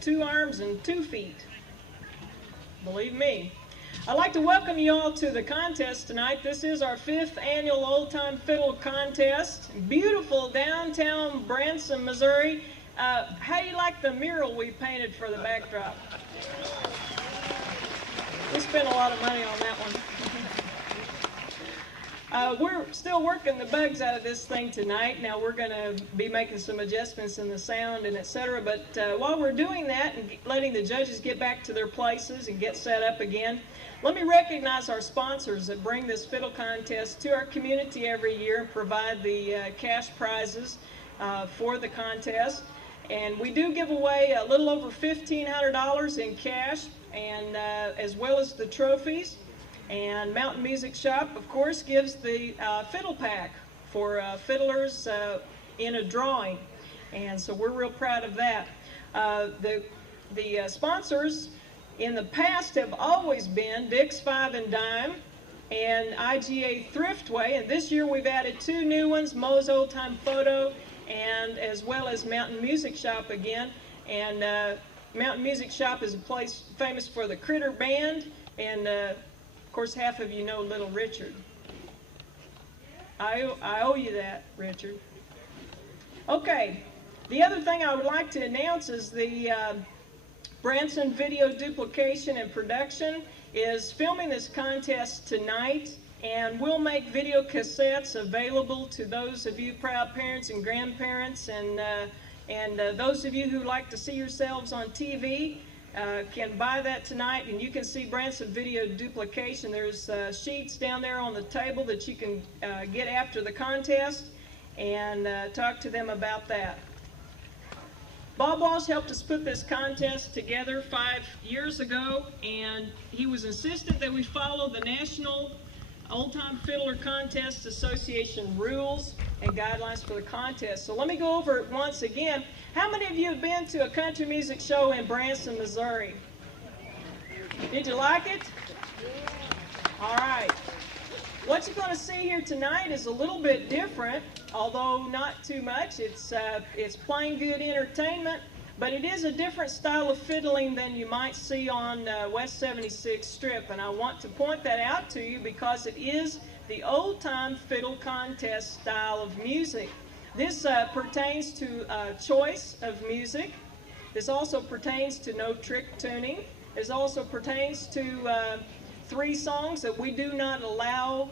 2 arms and 2 feet. Believe me. I'd like to welcome you all to the contest tonight. This is our 5th annual Old Time Fiddle Contest. Beautiful downtown Branson, Missouri. How do you like the mural we painted for the backdrop? We spent a lot of money on that one. We're still working the bugs out of this thing tonight. Now we're going to be making some adjustments in the sound and etc. But while we're doing that and letting the judges get back to their places and get set up again, let me recognize our sponsors that bring this fiddle contest to our community every year and provide the cash prizes for the contest. And we do give away a little over $1,500 in cash, and as well as the trophies. And Mountain Music Shop, of course, gives the fiddle pack for fiddlers in a drawing. And so we're real proud of that. The sponsors in the past have always been Dick's 5 and Dime and IGA Thriftway. And this year we've added 2 new ones, Moe's Old Time Photo, and as well as Mountain Music Shop again. And Mountain Music Shop is a place famous for the Critter Band, and of course half of you know Little Richard. I owe you that, Richard. Okay, the other thing I would like to announce is the Branson Video Duplication and Production is filming this contest tonight, and we'll make video cassettes available to those of you proud parents and grandparents, and those of you who like to see yourselves on TV can buy that tonight, and you can see Branson Video Duplication. There's sheets down there on the table that you can get after the contest and talk to them about that. Bob Walsh helped us put this contest together 5 years ago, and he was insistent that we follow the National Old Time Fiddler Contest Association rules and guidelines for the contest. So let me go over it once again. How many of you have been to a country music show in Branson, Missouri? Did you like it? All right. What you're going to see here tonight is a little bit different, although not too much. It's plain good entertainment, but it is a different style of fiddling than you might see on West 76th Strip, and I want to point that out to you because it is the old-time fiddle contest style of music. This pertains to choice of music. This also pertains to no trick tuning. This also pertains to 3 songs that we do not allow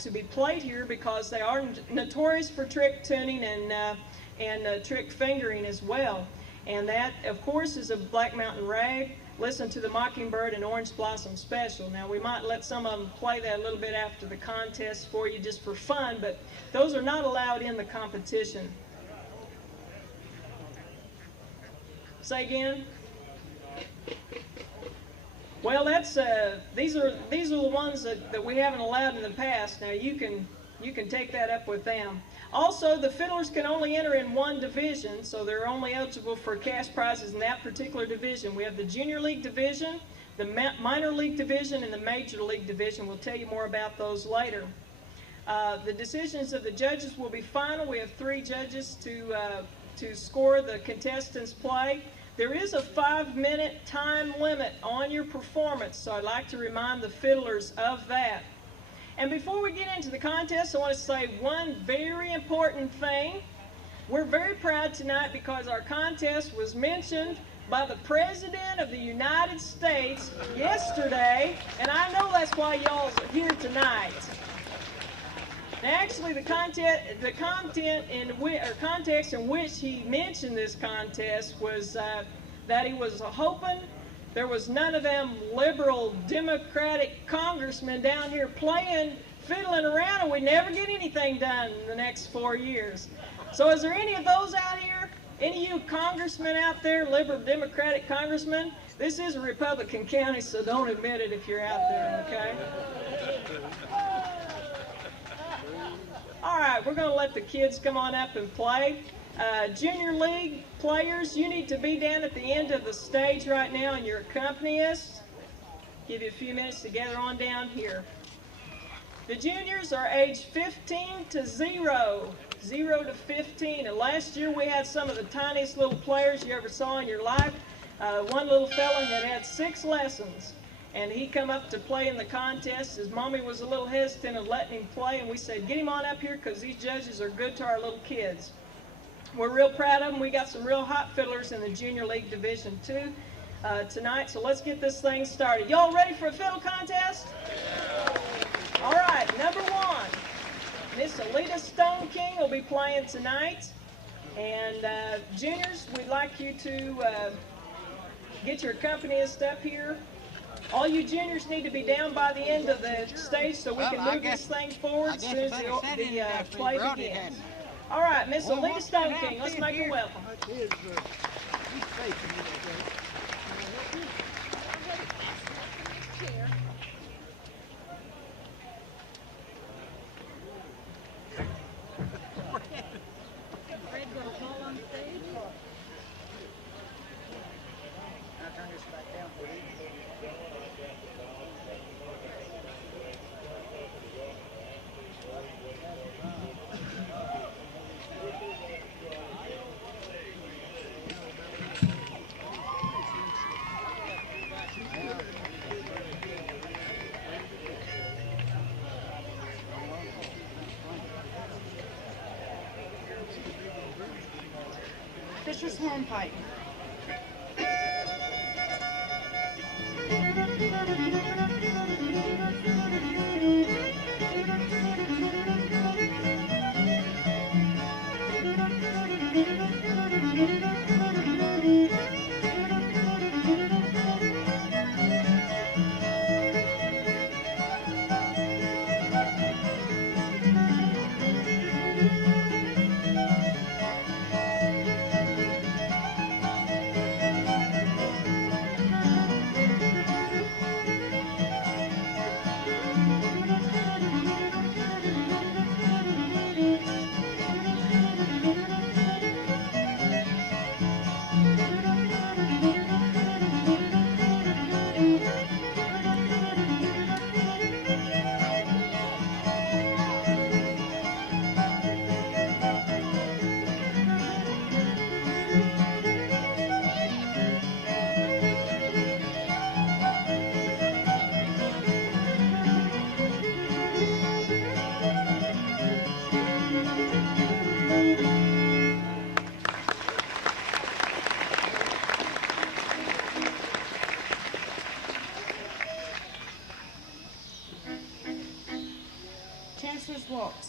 to be played here because they are notorious for trick tuning and trick fingering as well. And that, of course, is a Black Mountain Rag, Listen to the Mockingbird, and Orange Blossom Special. Now, we might let some of them play that a little bit after the contest for you just for fun, but those are not allowed in the competition. Say again? Well, that's these are the ones that we haven't allowed in the past. Now, you can take that up with them. Also, the fiddlers can only enter in 1 division, so they're only eligible for cash prizes in that particular division. We have the Junior League Division, the Minor League Division, and the Major League Division. We'll tell you more about those later. The decisions of the judges will be final. We have 3 judges to score the contestants' play. There is a 5-minute time limit on your performance, so I'd like to remind the fiddlers of that. And before we get into the contest, I want to say one very important thing. We're very proud tonight because our contest was mentioned by the President of the United States yesterday, and I know that's why y'all are here tonight. Now, actually, the context in which he mentioned this contest was that he was hoping there was none of them liberal Democratic congressmen down here fiddling around, and we never get anything done in the next 4 years. So is there any of those out here? Any of you congressmen out there, liberal Democratic congressmen? This is a Republican county, so don't admit it if you're out there, okay? All right, we're going to let the kids come on up and play. Junior League players, you need to be down at the end of the stage right now, and your accompanists. Give you a few minutes to gather on down here. The juniors are age 15 to 0 to 15. And last year we had some of the tiniest little players you ever saw in your life. one little fella had 6 lessons, and he come up to play in the contest. His mommy was a little hesitant of letting him play, and we said, get him on up here because these judges are good to our little kids. We're real proud of them. We got some real hot fiddlers in the Junior League Division 2 tonight, so let's get this thing started. Y'all ready for a fiddle contest? All right, number 1, Miss Alita Stoneking will be playing tonight. And juniors, we'd like you to get your accompanist up here. All you juniors need to be down by the end of the stage so we can move this thing forward as soon as the play begins. All right, Miss Alita Stoneking, let's make her welcome. This is Hornpipe. Chancellor's Waltz.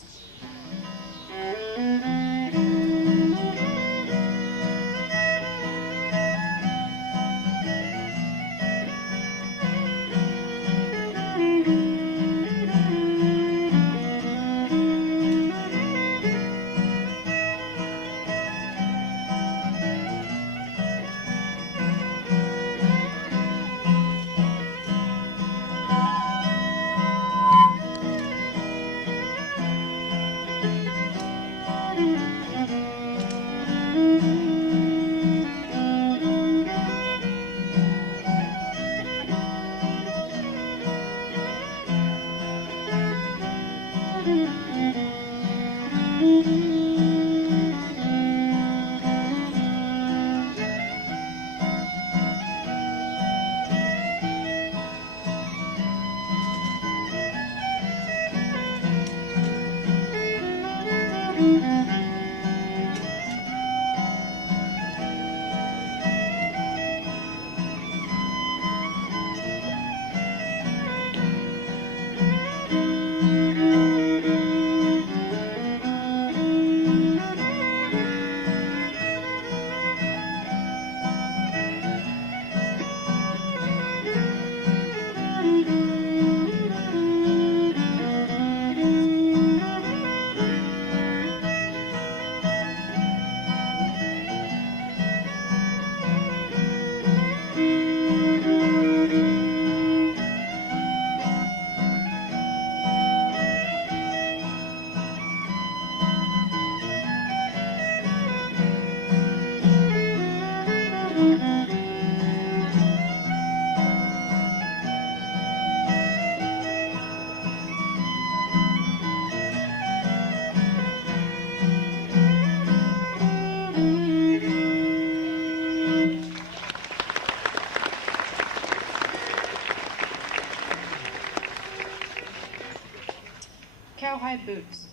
Cowhide Boots.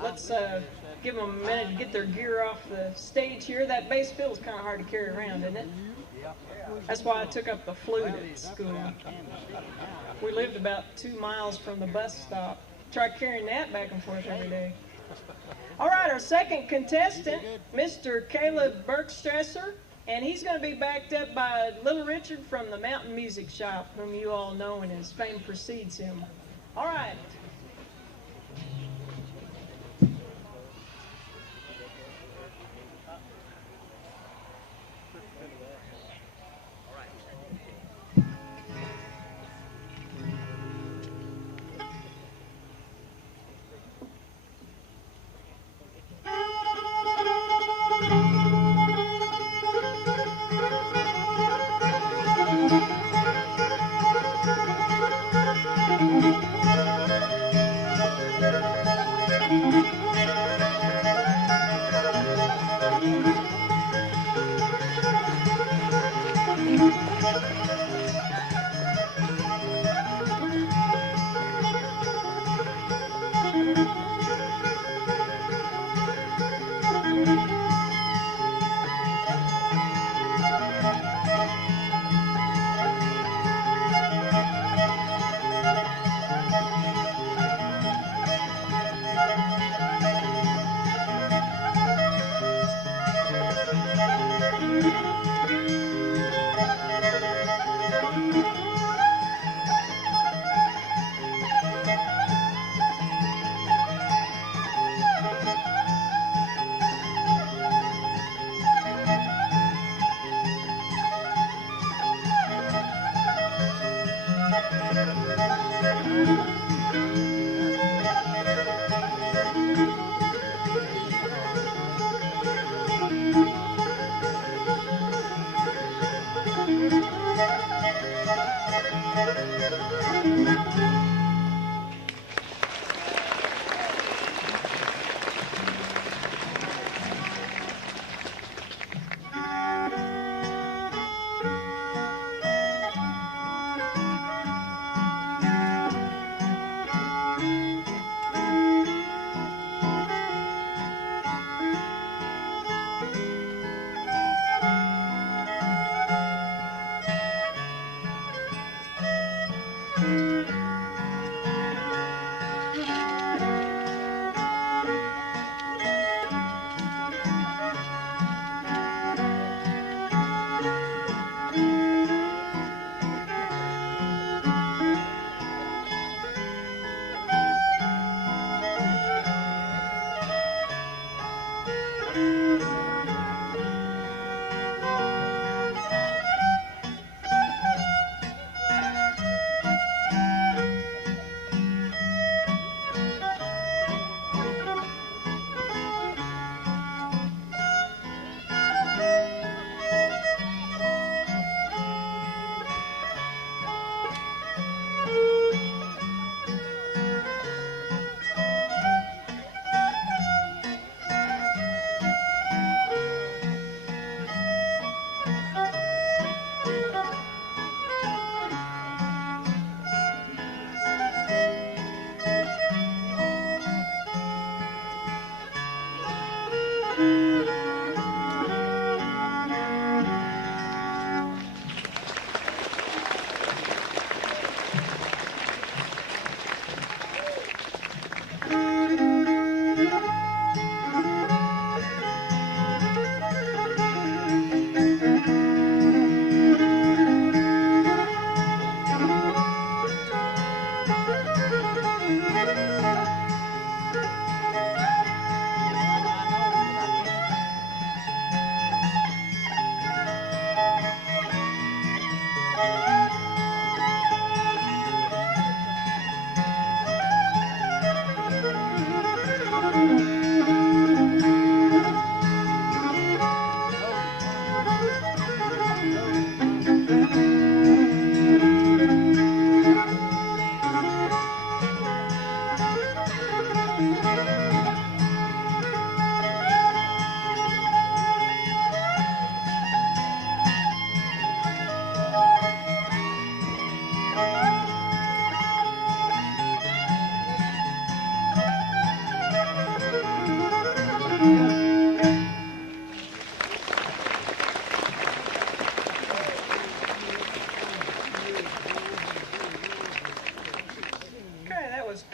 Let's give them a minute to get their gear off the stage here. That bass fiddle is kind of hard to carry around, isn't it? That's why I took up the flute at school. We lived about 2 miles from the bus stop. Try carrying that back and forth every day. All right, our second contestant, Mr. Caleb Berkstresser, and he's going to be backed up by Little Richard from the Mountain Music Shop, whom you all know and his fame precedes him. All right.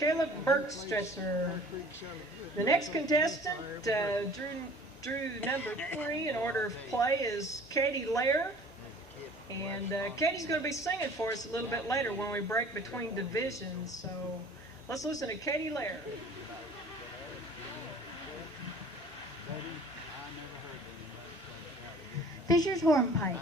Caleb Berkstresser. The next contestant, drew number 3 in order of play, is Katie Lahr. And Katie's going to be singing for us a little bit later when we break between divisions. So let's listen to Katie Lahr. Fisher's Hornpipe.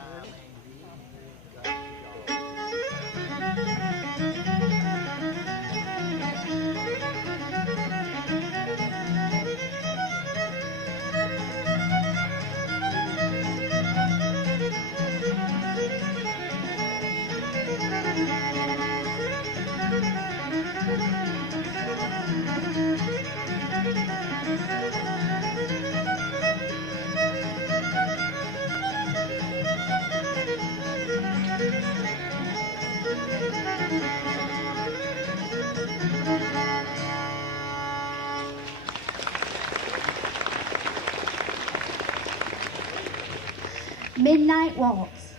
Midnight Waltz.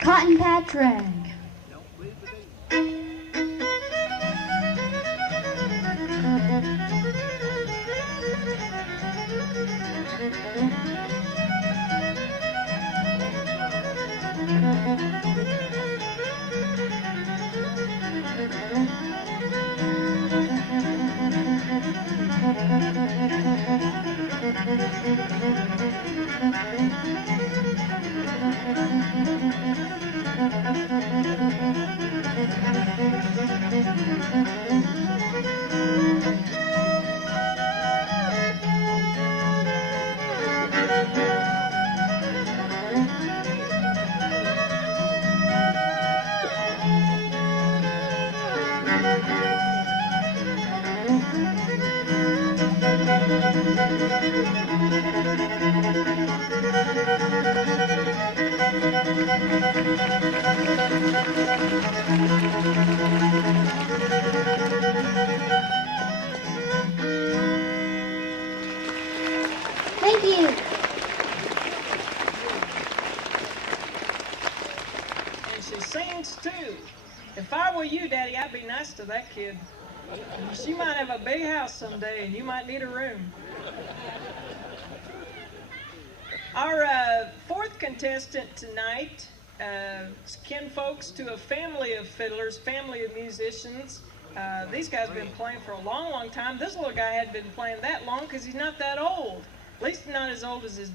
Cotton Patch Rag. Thank you. And she sings too. If I were you, Daddy, I'd be nice to that kid. She might have a big house someday, and you might need a room. Our fourth contestant tonight, kinfolks to a family of fiddlers, family of musicians. These guys have been playing for a long, long time. This little guy hadn't been playing that long because he's not that old. At least not as old as his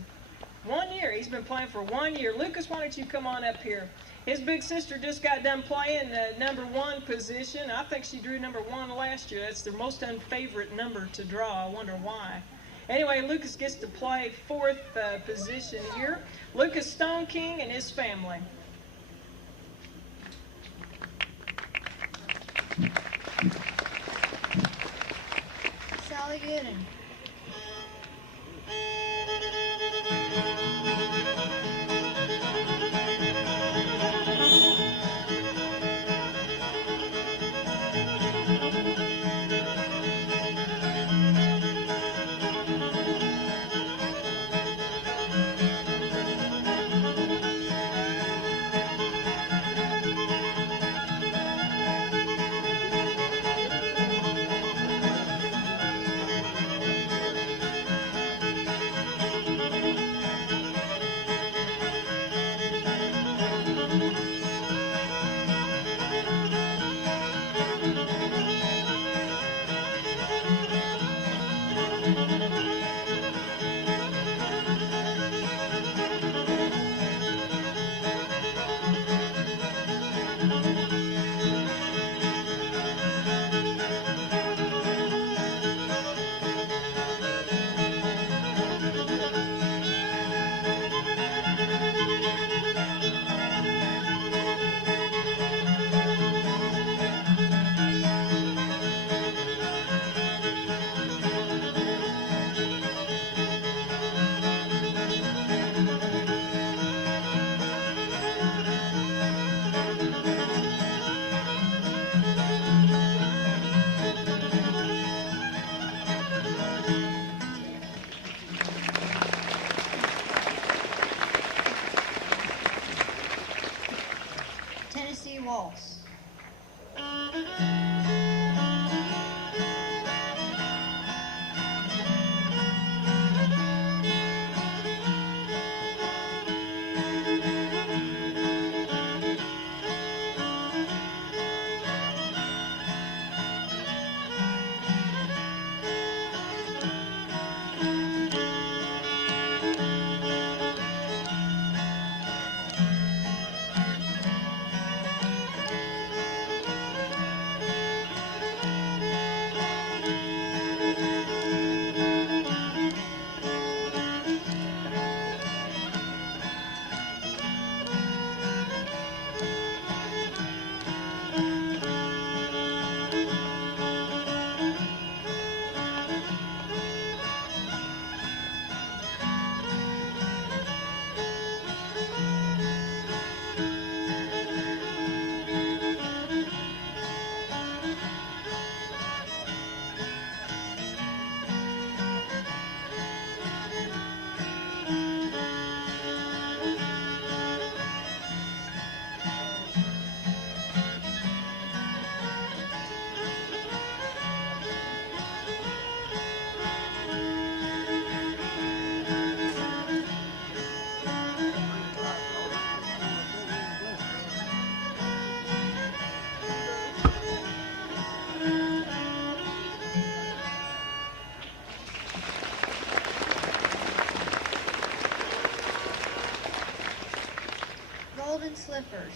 1 year. He's been playing for 1 year. Lucas, why don't you come on up here? His big sister just got done playing the number 1 position. I think she drew number 1 last year. That's their most unfavorite number to draw. I wonder why. Anyway, Lucas gets to play 4th position here. Lucas Stoneking and his family. Sally Goodin. Tennessee Waltz. Golden Slippers.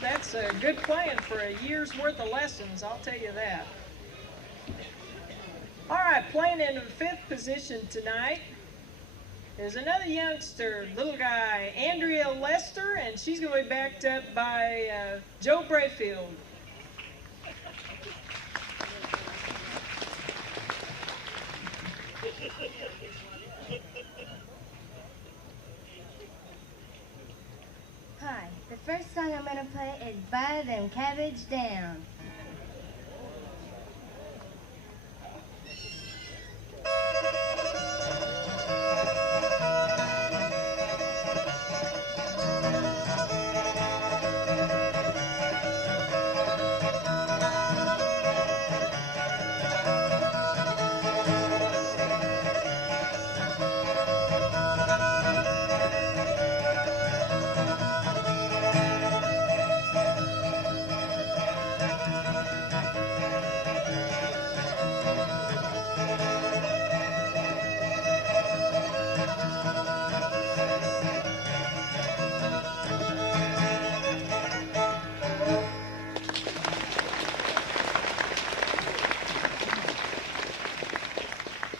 That's a good plan for a year's worth of lessons, I'll tell you that. All right, playing in the 5th position tonight is another youngster, little guy, Andrea Lester, and she's going to be backed up by Joe Brayfield. Hi, the first song I'm going to play is Buy Them Cabbage Down.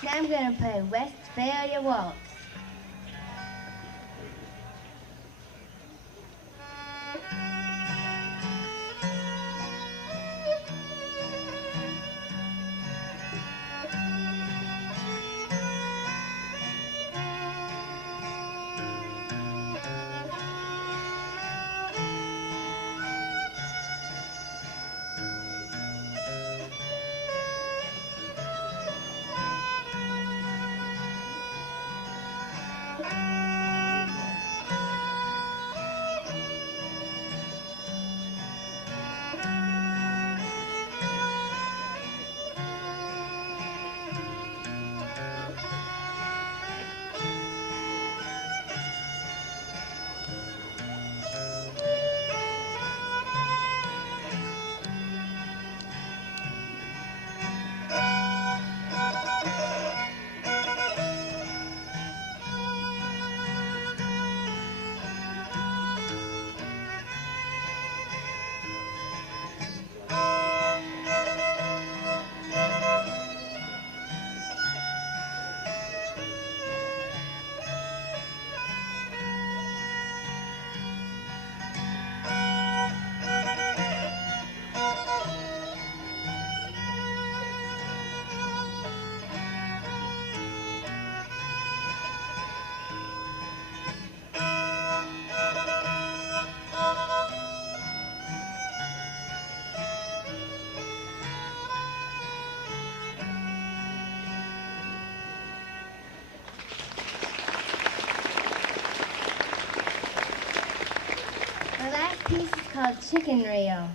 Now I'm going to play Westphalia Waltz. piece is called Chicken Reel.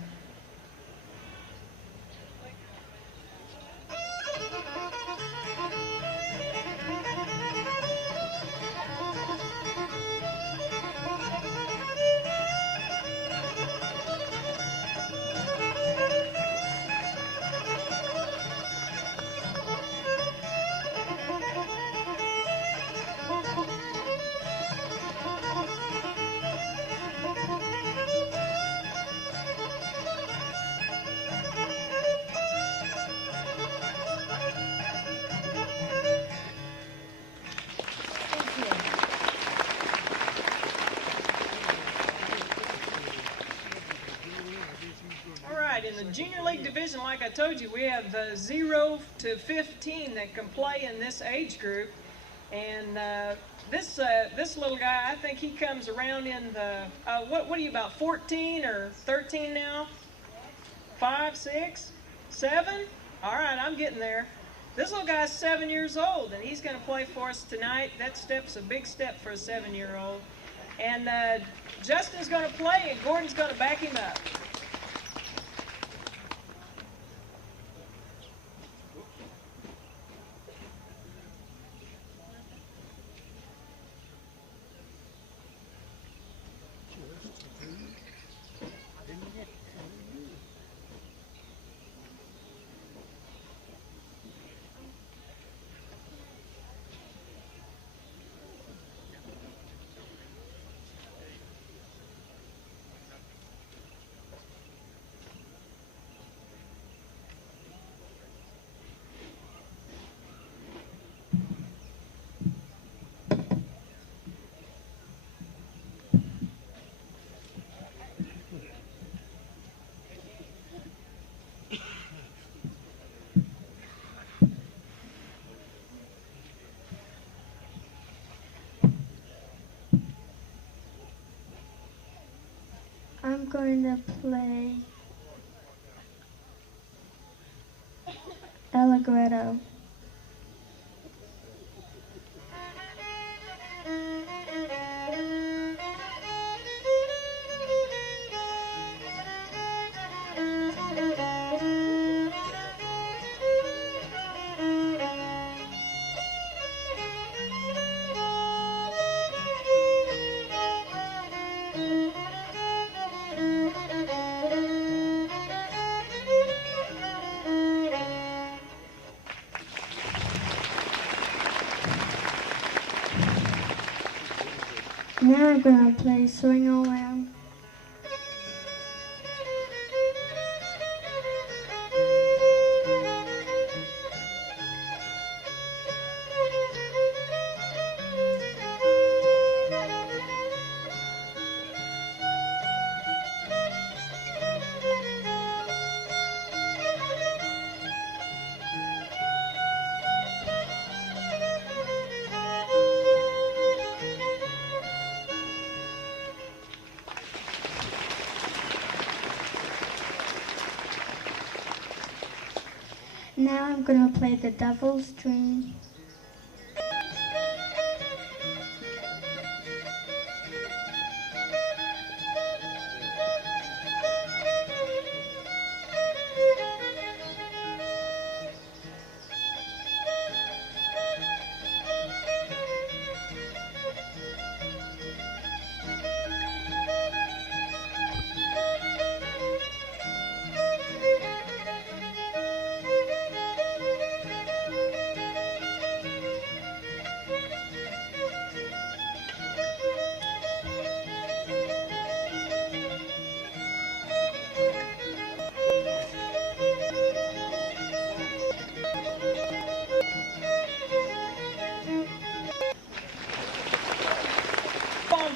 In the junior league division, like I told you, we have 0 to 15 that can play in this age group. And this little guy, I think he comes around in the, what are you, about 14 or 13 now? 5, 6, 7? All right, I'm getting there. This little guy's 7 years old, and he's going to play for us tonight. That step's a big step for a 7-year-old. And Justin's going to play, and Gordon's going to back him up. I'm going to play Allegretto. Now I'm going to play Swing Around. Now I'm going to play the Devil's Dream.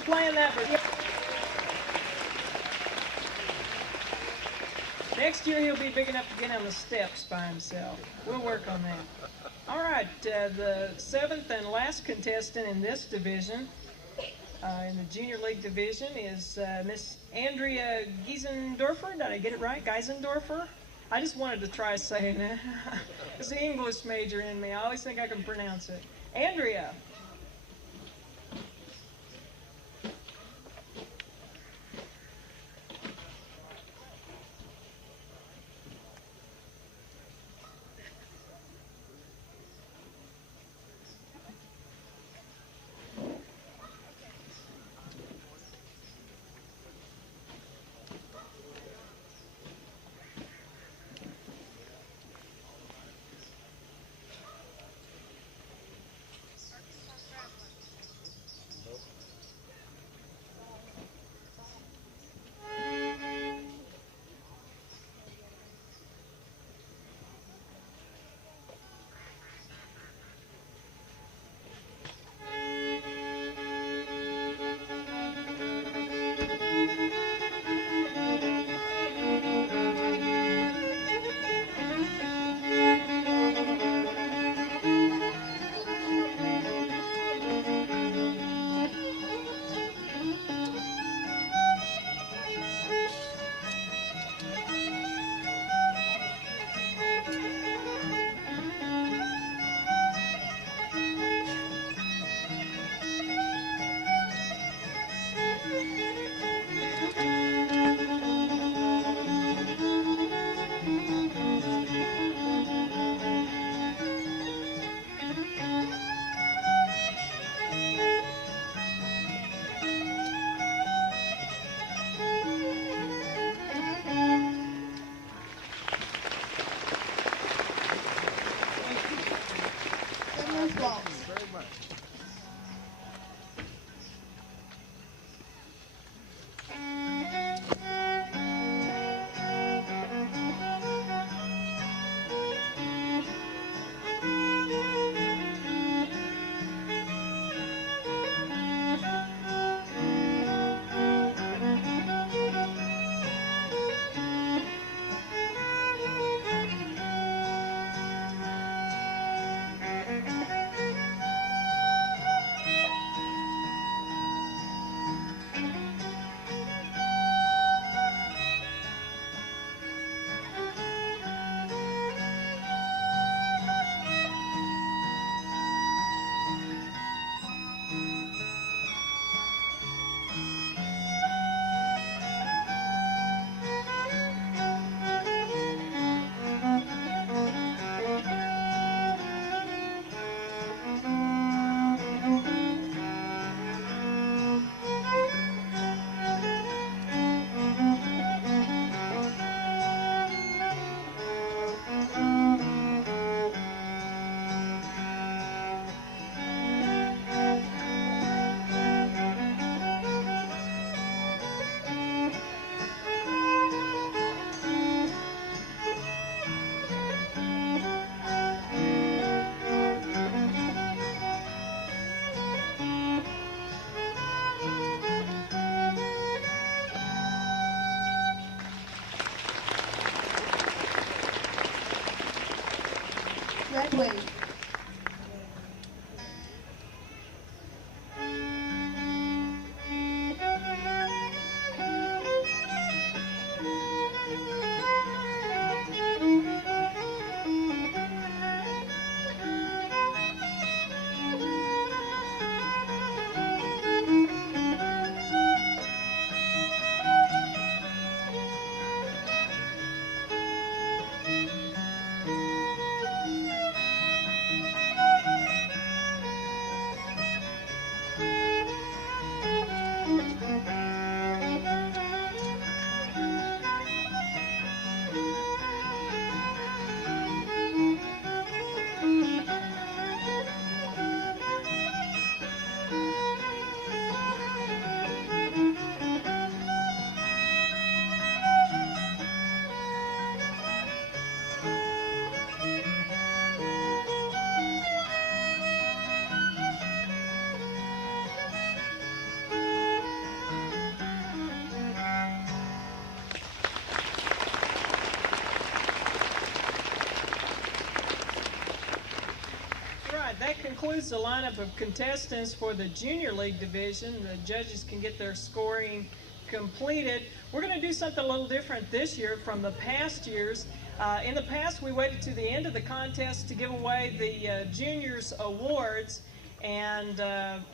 Playing that for next year he'll be big enough to get on the steps by himself. We'll work on that. All right, the 7th and last contestant in this division, in the junior league division, is Miss Andrea Gezondorfer. Did I get it right? Gezondorfer? I just wanted to try saying it. It's the English major in me. I always think I can pronounce it. Andrea. Red Wing. That concludes the lineup of contestants for the Junior League division. The judges can get their scoring completed. We're going to do something a little different this year from the past years. In the past, we waited to the end of the contest to give away the juniors awards, and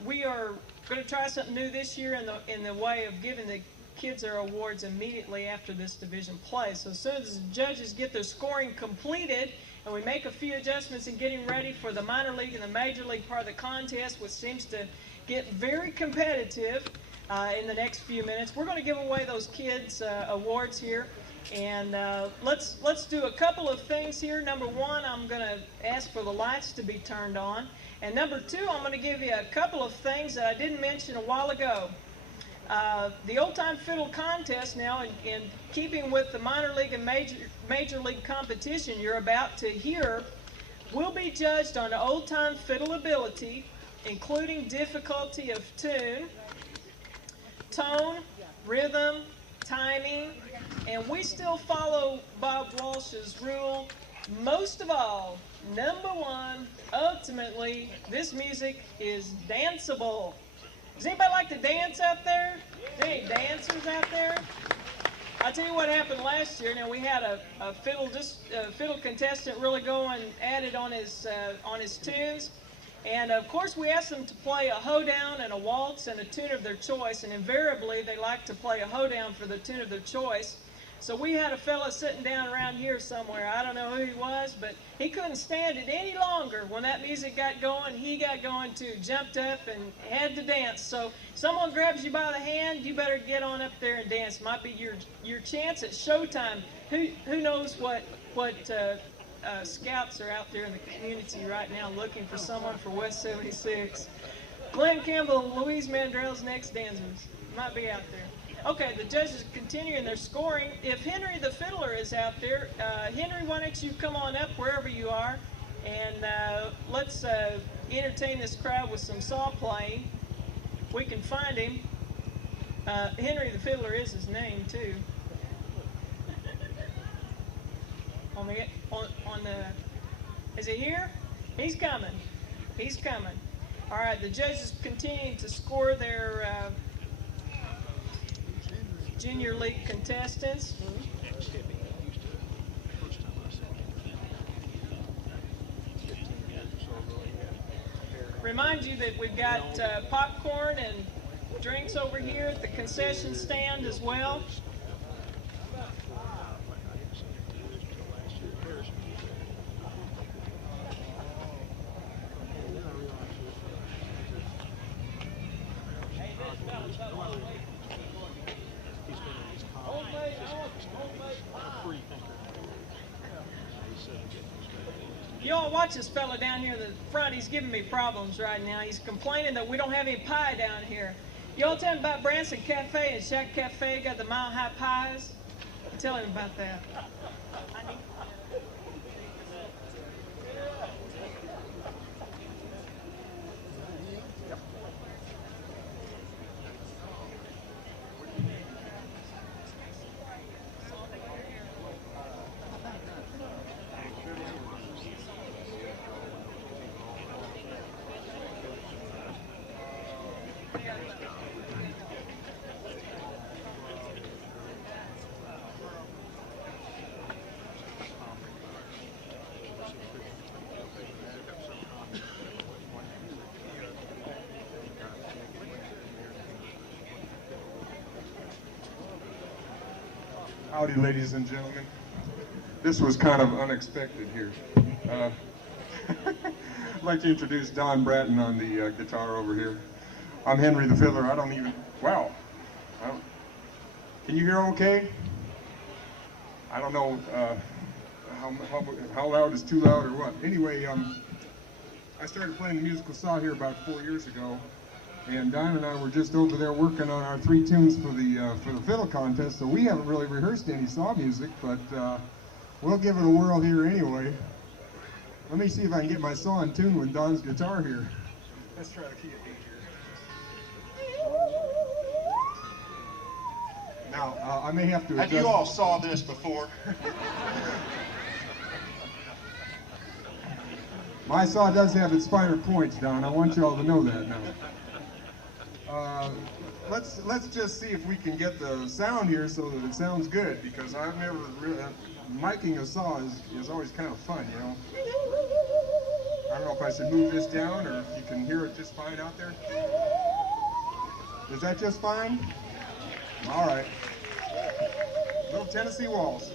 we are going to try something new this year in the way of giving the kids their awards immediately after this division play. So as soon as the judges get their scoring completed, and we make a few adjustments in getting ready for the minor league and the major league part of the contest, which seems to get very competitive in the next few minutes. We're going to give away those kids' awards here. And let's do a couple of things here. Number one, I'm going to ask for the lights to be turned on. And number two, I'm going to give you a couple of things that I didn't mention a while ago. The Old Time Fiddle contest now, in keeping with the minor league and major league competition you're about to hear, will be judged on old time fiddle ability, including difficulty of tune, tone, rhythm, timing, and we still follow Bob Walsh's rule. Most of all, number one, ultimately, this music is danceable. Does anybody like to dance out there? Is there any dancers out there? I'll tell you what happened last year. Now we had a fiddle contestant really going at it on his tunes, and of course we asked them to play a hoedown and a waltz and a tune of their choice, and invariably they like to play a hoedown for the tune of their choice. So we had a fella sitting down around here somewhere. I don't know who he was, but he couldn't stand it any longer. When that music got going, he got going too. Jumped up and had to dance. So someone grabs you by the hand, you better get on up there and dance. Might be your chance at showtime. Who knows what scouts are out there in the community right now looking for someone for West 76. Glenn Campbell and Louise Mandrell's next dancers. Might be out there. Okay, the judges continuing their scoring. If Henry the Fiddler is out there, Henry, why don't you come on up wherever you are, and let's entertain this crowd with some saw playing. We can find him. Henry the Fiddler is his name, too. Is he here? He's coming. He's coming. All right, the judges continuing to score their junior league contestants. Remind you that we've got popcorn and drinks over here at the concession stand as well. Y'all watch this fella down here in the front. He's giving me problems right now. He's complaining that we don't have any pie down here. Y'all tell him about Branson Cafe and Shack Cafe. Got the mile high pies. Tell him about that. Howdy, ladies and gentlemen. This was kind of unexpected here. I'd like to introduce Don Bratton on the guitar over here. I'm Henry the Fiddler. I don't even, wow. Can you hear okay? I don't know how loud is too loud or what. Anyway, I started playing the musical saw here about 4 years ago. And Don and I were just over there working on our 3 tunes for the fiddle contest, so we haven't really rehearsed any saw music, but we'll give it a whirl here anyway. Let me see if I can get my saw in tune with Don's guitar here. Let's try the key of D here. Now, I may have to adjust. Have you all saw this before? My saw does have its finer points, Don. I want you all to know that now. Let's just see if we can get the sound here so that it sounds good, because I've never really, miking a saw is always kind of fun, you know. I don't know if I should move this down or if you can hear it just fine out there. Is that just fine? All right. Little Tennessee Waltz.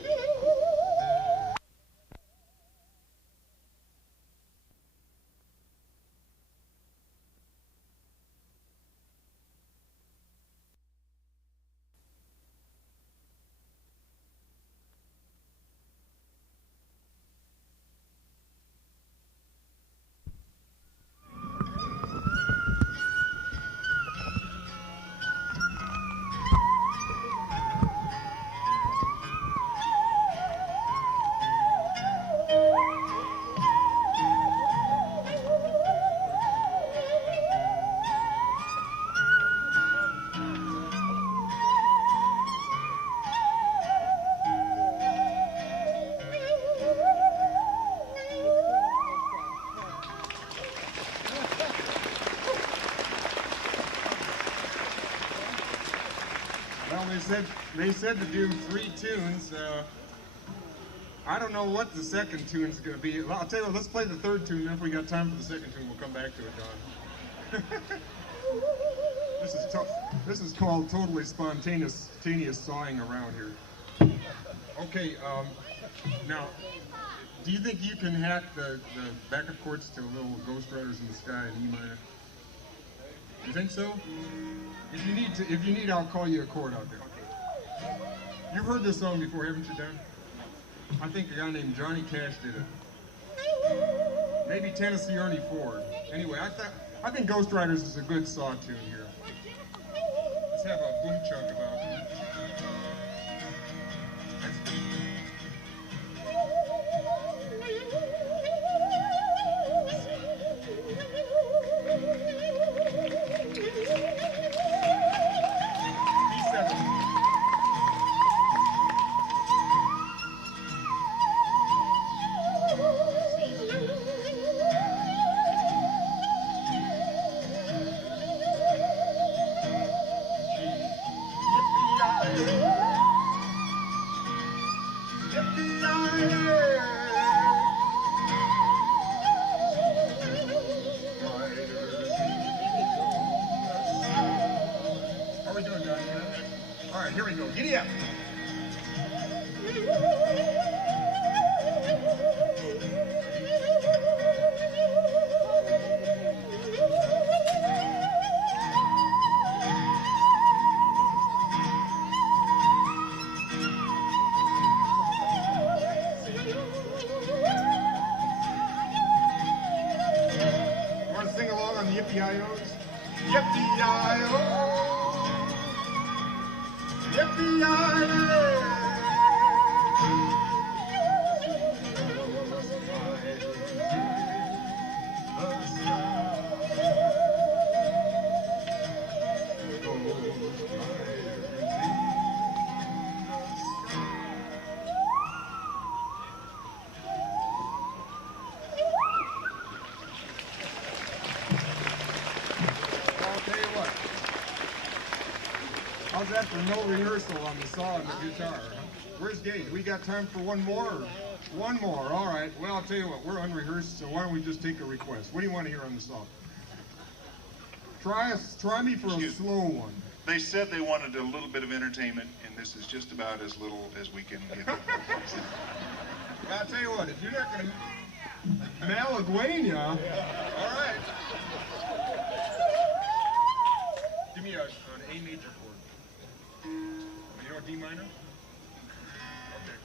They said to do 3 tunes. I don't know what the second tune's going to be. Well, I'll tell you what, let's play the 3rd tune, and if we got time for the 2nd tune, we'll come back to it, Don. This is called totally spontaneous sawing around here. Okay, now, do you think you can hack the backup chords to Little Ghost Riders in the Sky in E minor? You think so? If you need, I'll call you a chord out there. You've heard this song before, haven't you, Don? I think a guy named Johnny Cash did it. Maybe Tennessee Ernie Ford. Anyway, I think Ghost Riders is a good saw tune here. Let's have a boom chuck about it. How's that for no rehearsal on the saw and the guitar? Huh? Where's Gage? We got time for one more? One more, all right. Well, I'll tell you what, we're unrehearsed, so why don't we just take a request? What do you want to hear on the saw? Try me for a slow one. They said they wanted a little bit of entertainment, and this is just about as little as we can get. I'll tell you what, if you're not going to... Malaguena? All right. Give me an A major chord. You know D minor? Okay.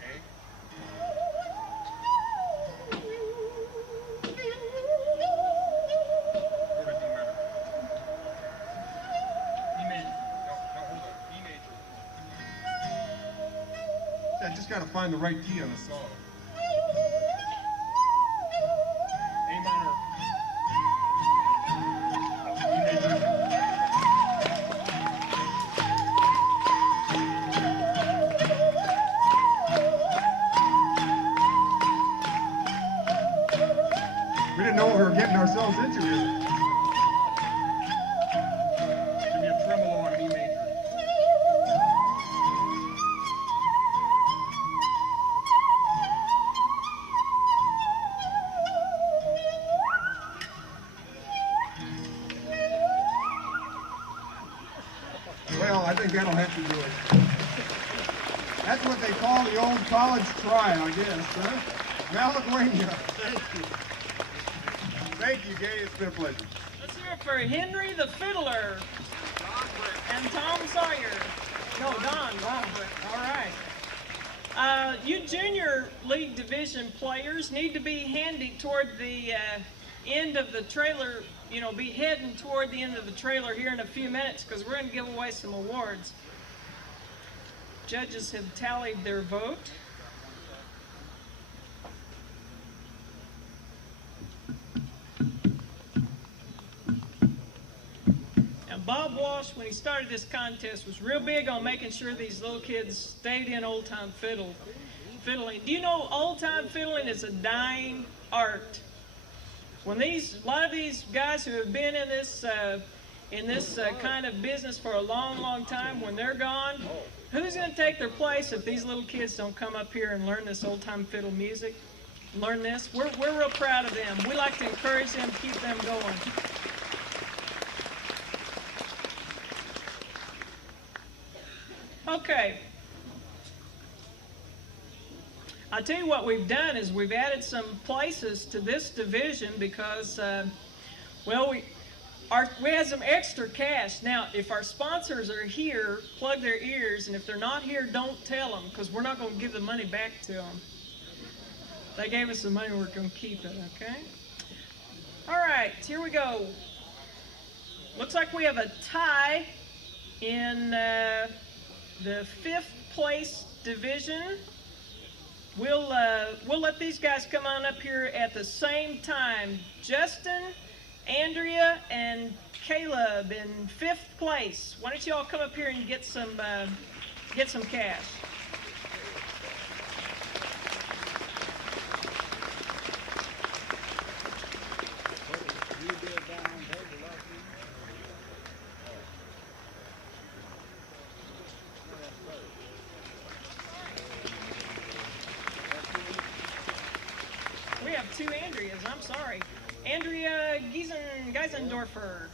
A. Go to D minor. E major. No, hold on. E major. I just got to find the right key on the song. A minor. E major. We didn't know what we were getting ourselves into here. Give me a tremolo on an E major. Well, I think that'll have to do it. That's what they call the old college try, I guess, huh? Malaguena. Thank you. Thank you, Gay. It's been a pleasure. Let's hear it for Henry the Fiddler and Tom Sawyer. No, Don. Wow. All right. You junior league division players need to be handy toward the end of the trailer, be heading toward the end of the trailer here in a few minutes because we're going to give away some awards. Judges have tallied their vote. Bob Walsh, when he started this contest, was real big on making sure these little kids stayed in old-time fiddling. Do you know old-time fiddling is a dying art? When a lot of these guys who have been in this kind of business for a long, long time, when they're gone, who's going to take their place if these little kids don't come up here and learn this old-time fiddle music? Learn this? We're real proud of them. We like to encourage them, keep them going. Okay. I'll tell you what we've done is we've added some places to this division because, We had some extra cash. Now, if our sponsors are here, plug their ears, and if they're not here, don't tell them, because we're not going to give the money back to them. They gave us the money, we're going to keep it, okay? All right, here we go. Looks like we have a tie in the 5th place division. We'll let these guys come on up here at the same time. Justin, Andrea, and Caleb in 5th place. Why don't you all come up here and get some cash? We have 2 Andreas, I'm sorry. Andrea Geisendorfer.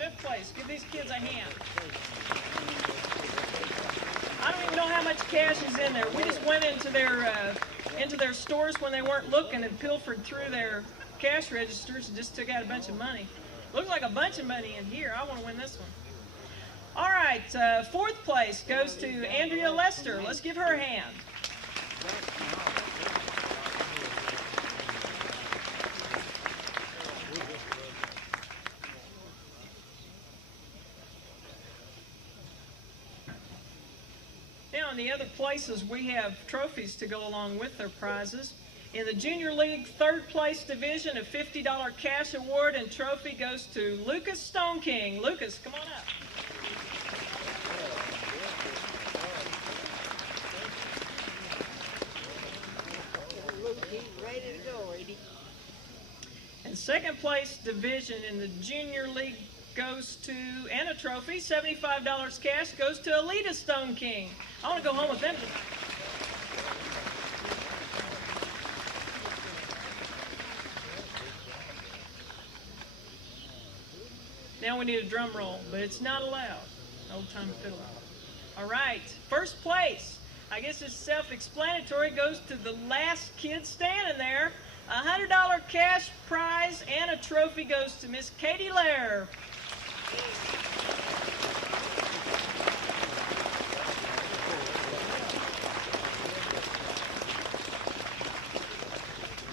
5th place. Give these kids a hand. I don't even know how much cash is in there. We just went into their stores when they weren't looking and pilfered through their cash registers and just took out a bunch of money. Looks like a bunch of money in here. I want to win this one. All right, 4th place goes to Andrea Lester. Let's give her a hand. Now, in the other places, we have trophies to go along with their prizes. In the Junior League 3rd place division, a $50 cash award and trophy goes to Lucas Stoneking. Lucas, come on up. And 2nd place division in the Junior League goes to, and a trophy, $75 cash goes to Alita Stoneking. I want to go home with them tonight. Now we need a drum roll, but it's not allowed. Old time fiddle. All right, 1st place. I guess it's self-explanatory. Goes to the last kid standing there. A $100 cash prize and a trophy goes to Miss Katie Lahr.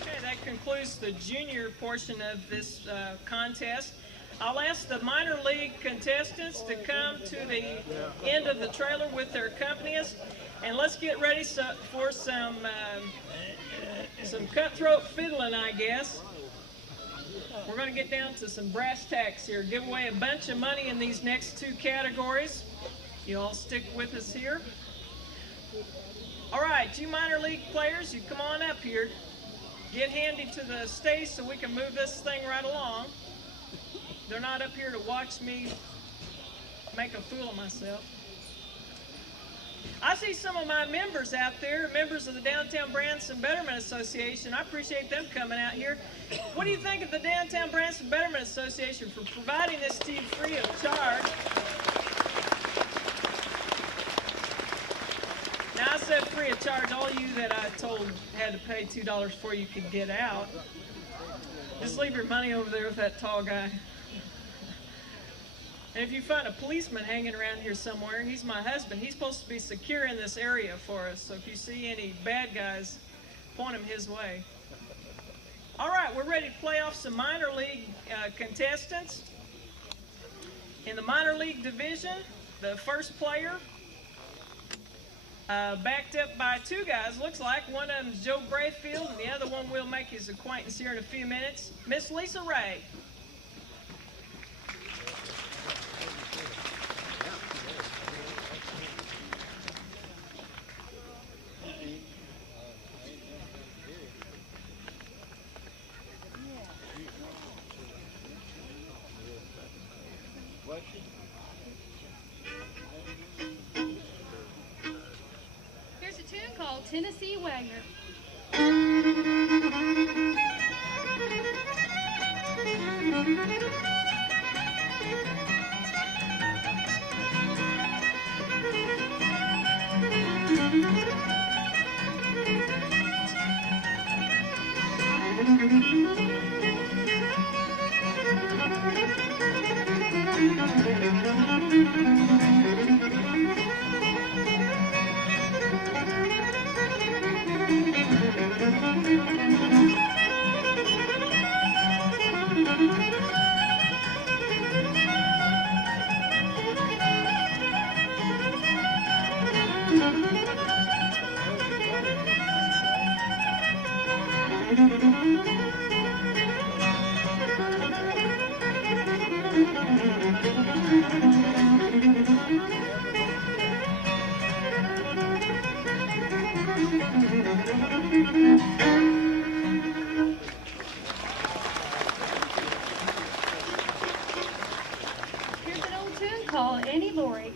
Okay, that concludes the junior portion of this contest. I'll ask the minor league contestants to come to the end of the trailer with their accompanist, and let's get ready for some cutthroat fiddling, I guess. We're going to get down to some brass tacks here, give away a bunch of money in these next 2 categories. You all stick with us here. All right, you minor league players, you come on up here. Get handy to the stage so we can move this thing right along. They're not up here to watch me make a fool of myself. I see some of my members out there, members of the Downtown Branson Betterment Association. I appreciate them coming out here. What do you think of the Downtown Branson Betterment Association for providing this to you free of charge? Now, I said free of charge. All you that I told had to pay $2 before you could get out. Just leave your money over there with that tall guy. And if you find a policeman hanging around here somewhere, he's my husband. He's supposed to be securing this area for us. So if you see any bad guys, point them his way. All right, we're ready to play off some minor league contestants. In the minor league division, the first player, backed up by 2 guys, looks like. One of them is Joe Brayfield, and the other one will make his acquaintance here in a few minutes. Miss Lisa Ray. Here's a tune called Tennessee Wagner. Here's an old tune called Annie Laurie.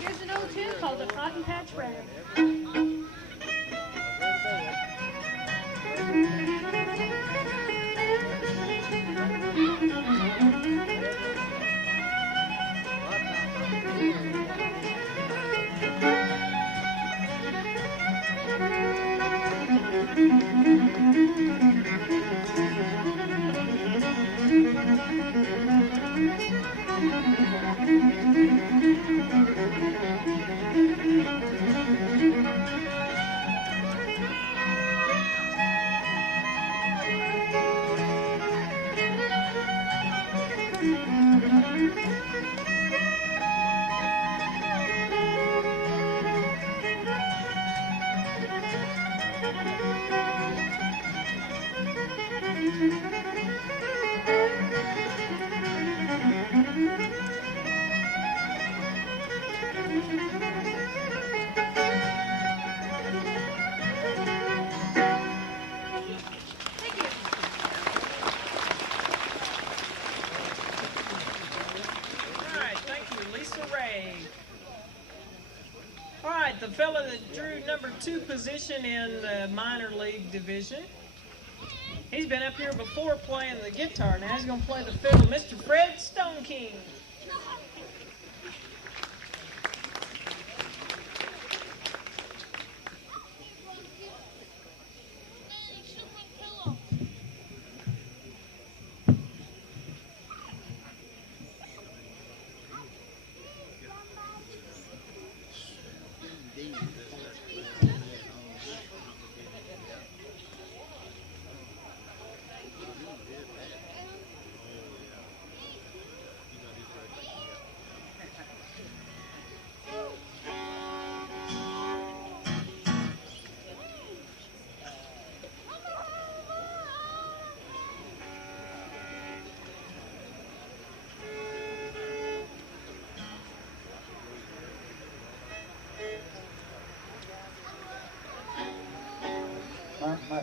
Here's an old tune called The Cotton Patch Rag. The fellow that drew number 2 position in the minor league division. He's been up here before playing the guitar. Now he's going to play the fiddle, Mr. Fred Stoneking.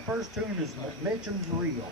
first tune is Mitchum's Reel.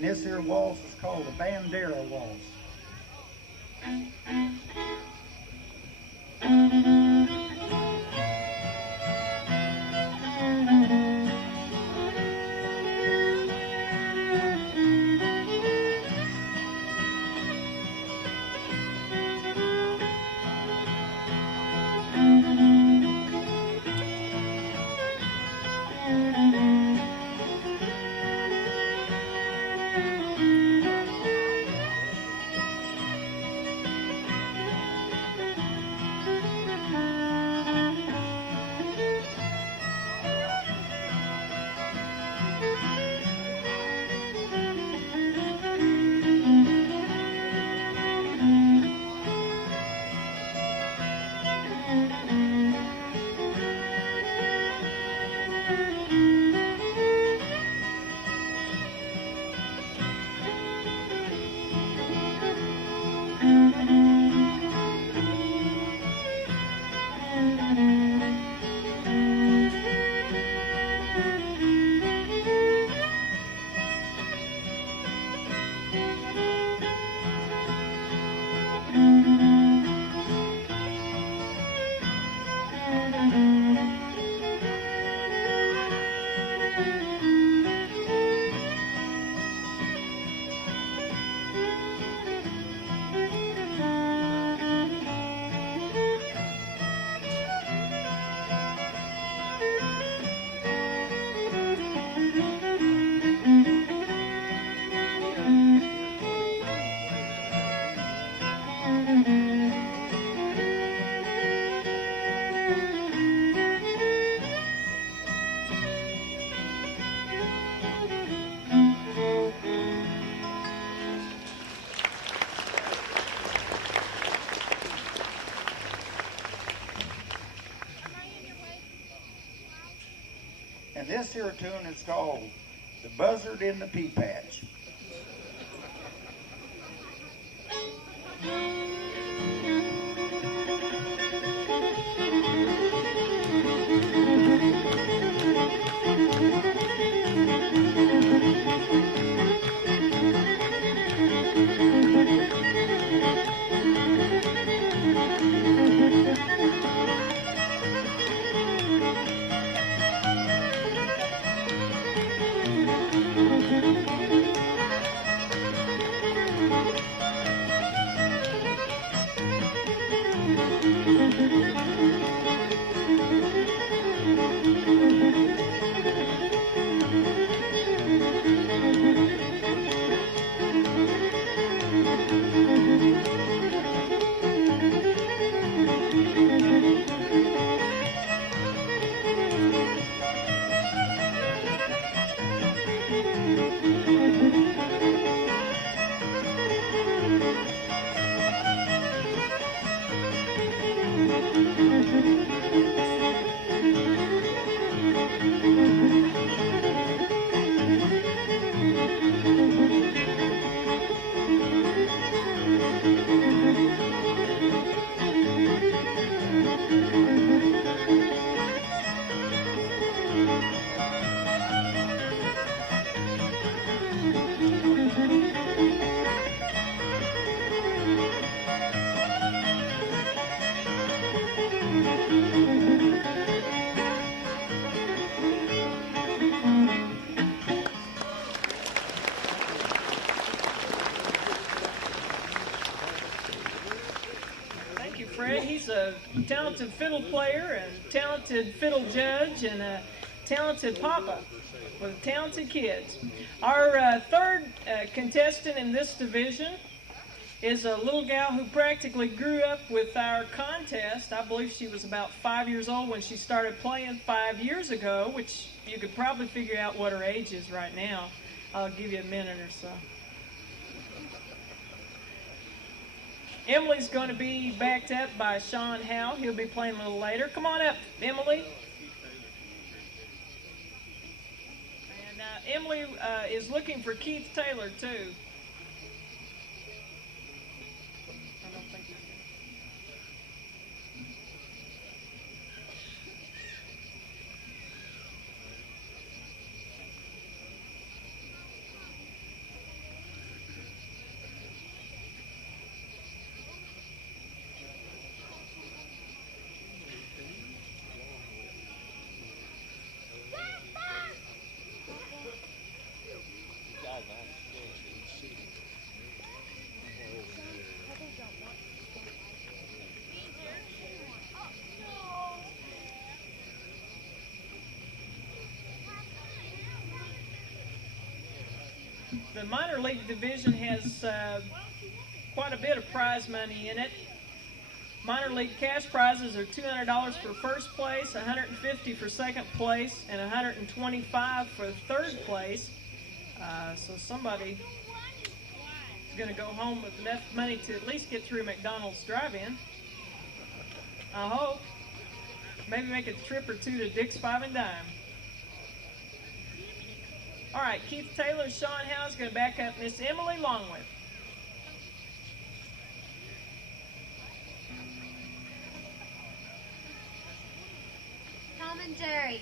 And this here waltz is called the Bandera Waltz. And this here tune is called The Buzzard in the Pea Patch. talented fiddle player and talented fiddle judge and a talented papa with talented kids. Our third contestant in this division is a little gal who practically grew up with our contest. I believe she was about 5 years old when she started playing 5 years ago, which you could probably figure out what her age is right now. I'll give you a minute or so. Emily's going to be backed up by Sean Howe. He'll be playing a little later. Come on up, Emily. And Emily is looking for Keith Taylor, too. I don't think he's here. The minor league division has quite a bit of prize money in it. Minor league cash prizes are $200 for first place, $150 for second place, and $125 for third place. So somebody is going to go home with enough money to at least get through McDonald's drive-in. I hope. Maybe make a trip or two to Dick's Five and Dime. All right, Keith Taylor and Sean Howe is going to back up Miss Emily Longwood. Tom and Jerry.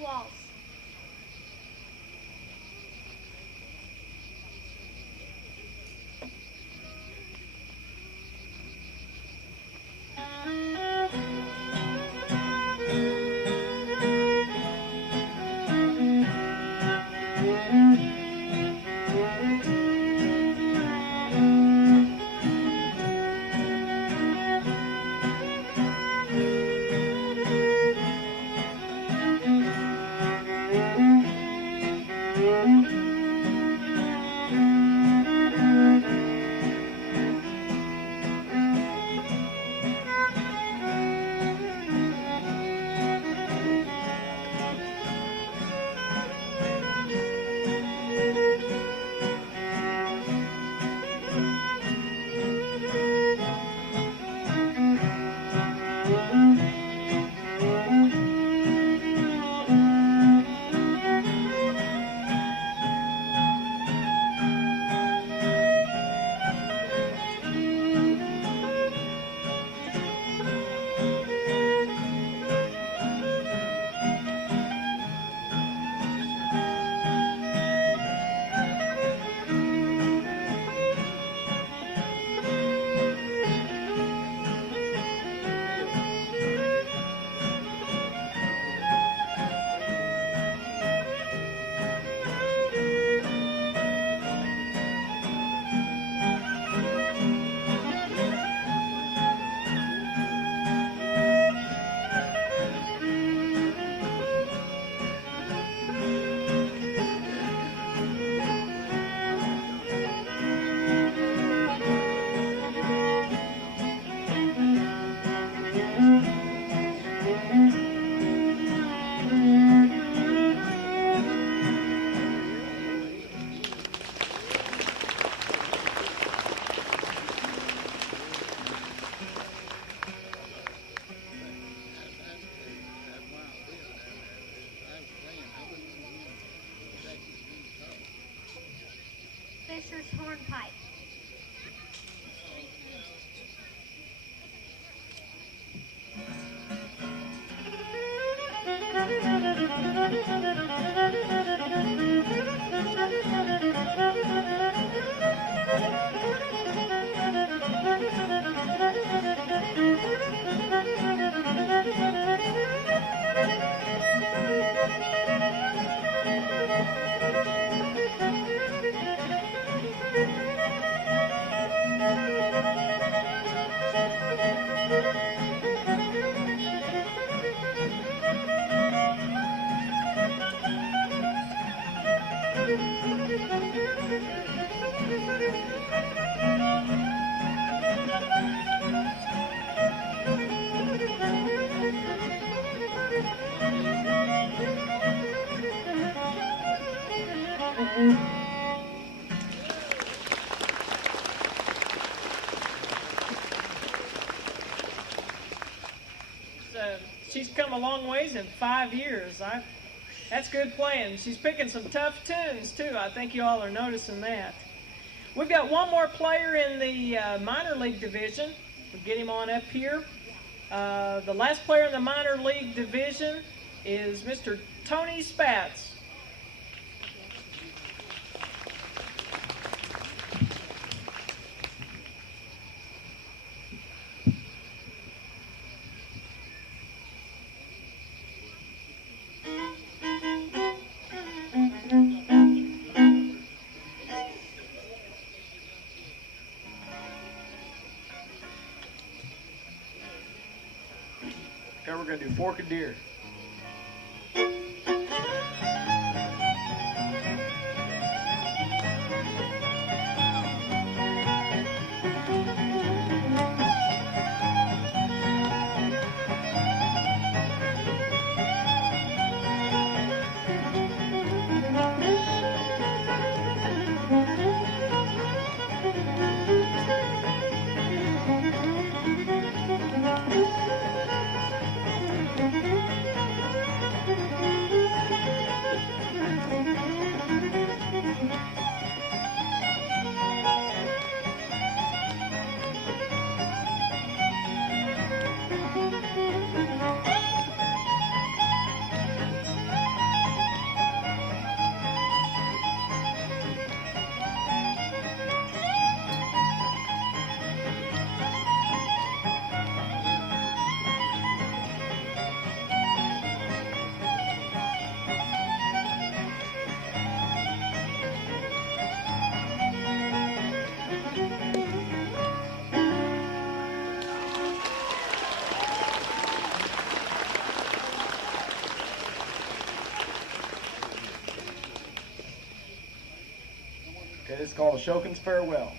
Waltz. Fisher's Hornpipe. She's come a long ways in 5 years. That's good playing. She's picking some tough tunes, too. I think you all are noticing that. We've got one more player in the minor league division. We'll get him on up here. The last player in the minor league division is Mr. Tony Spatz. Okay, we're going to do Fork and Deer. Okay, this is called Shokin's Farewell.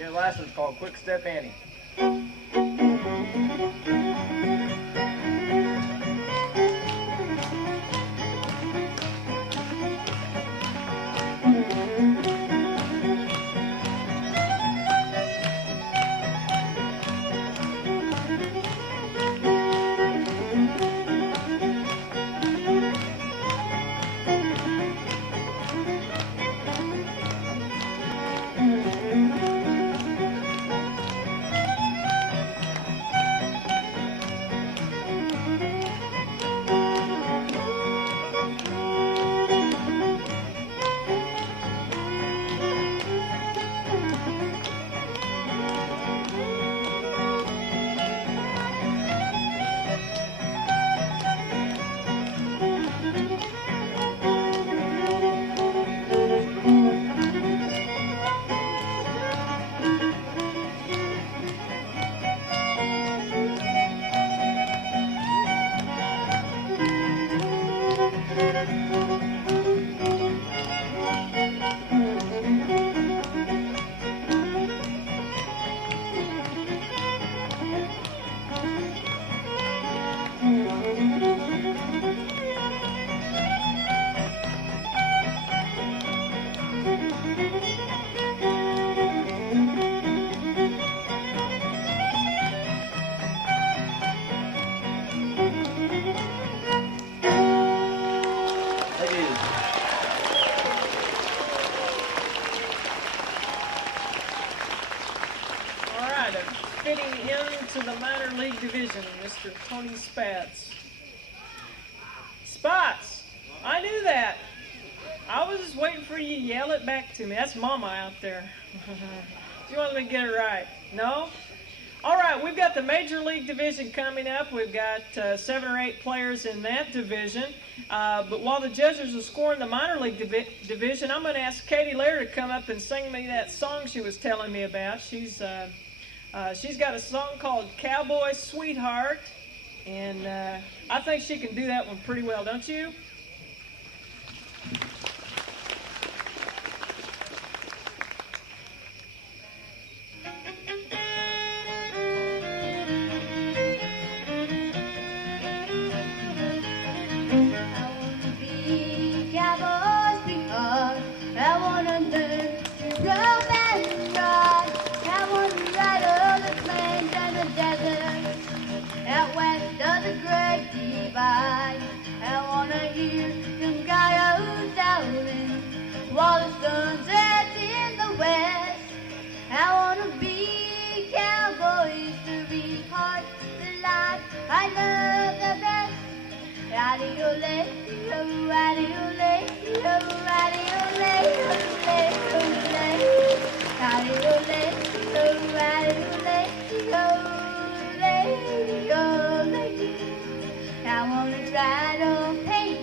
Okay, the last one's called Quick Step Annie. pads. Spots. I knew that. I was just waiting for you to yell it back to me. That's Mama out there. You want me to get it right? No? All right, we've got the Major League Division coming up. We've got 7 or 8 players in that division. But while the judges are scoring the Minor League Division, I'm going to ask Katie Lahr to come up and sing me that song she was telling me about. She's got a song called Cowboy Sweetheart, and I think she can do that one pretty well, don't you? While the sun sets in the west, I wanna be cowboy, sweetheart, the life I love the best. Radio-lay, radio-lay, radio-lay, radio-lay, radio-lay, radio-lay, radio-lay. I wanna ride on paint,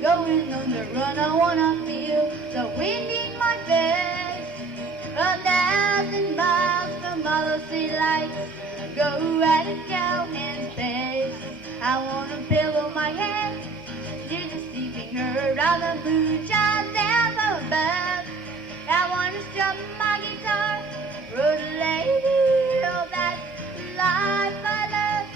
going on the run. I wanna feel the wind in my face. 1,000 miles from all the city lights, go at a cowhand's pace. I wanna pillow my head near the sleeping herd on the moonshine down from above. I wanna strum my guitar, road lady, oh that's the life I love.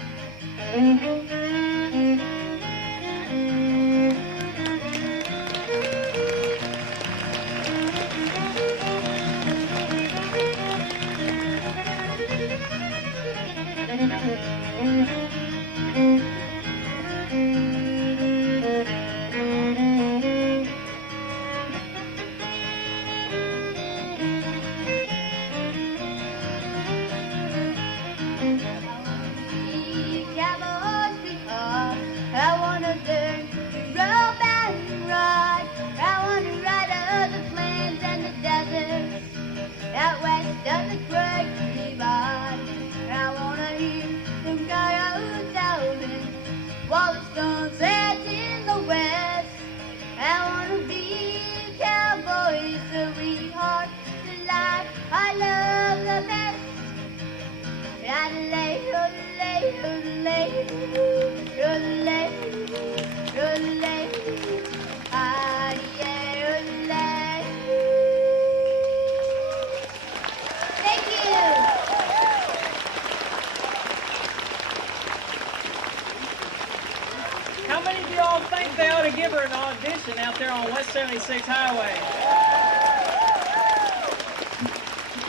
Out there on West 76 Highway.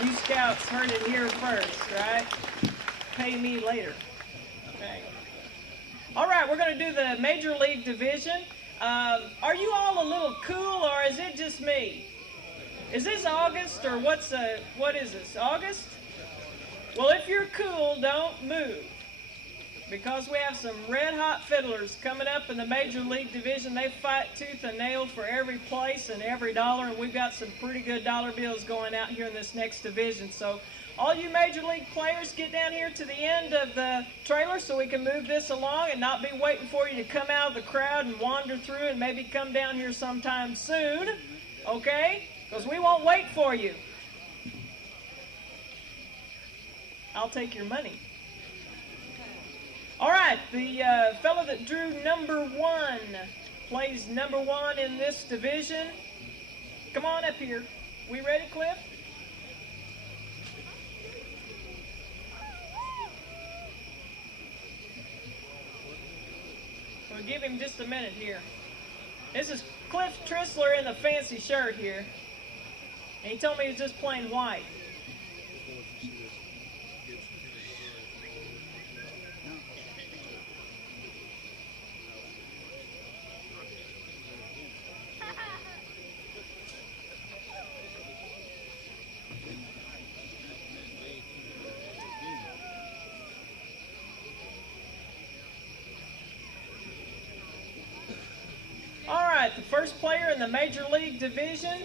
You scouts heard it here first, right? Pay me later. Okay. All right, we're going to do the Major League Division. Are you all a little cool, or is it just me? Is this August, or what is this, August? Well, if you're cool, don't move, because we have some red-hot fiddlers coming up in the Major League Division. They fight tooth and nail for every place and every dollar, and we've got some pretty good dollar bills going out here in this next division. So all you Major League players, get down here to the end of the trailer so we can move this along and not be waiting for you to come out of the crowd and wander through and maybe come down here sometime soon, okay? Because we won't wait for you. I'll take your money. All right, the fellow that drew number 1 plays number 1 in this division. Come on up here. We ready, Cliff? We'll give him just a minute here. This is Cliff Trissler in the fancy shirt here. And he told me he was just plain white. the first player in the Major League Division.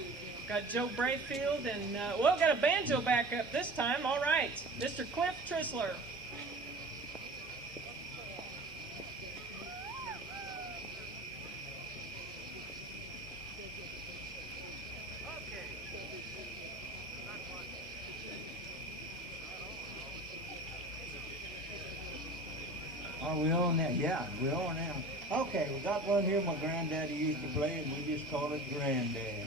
Got Joe Brayfield and, well, got a banjo back up this time. All right, Mr. Cliff Trissler. Are we on now? Yeah, we're on now. Okay, we got one here my granddaddy used to play, and we just call it Granddad.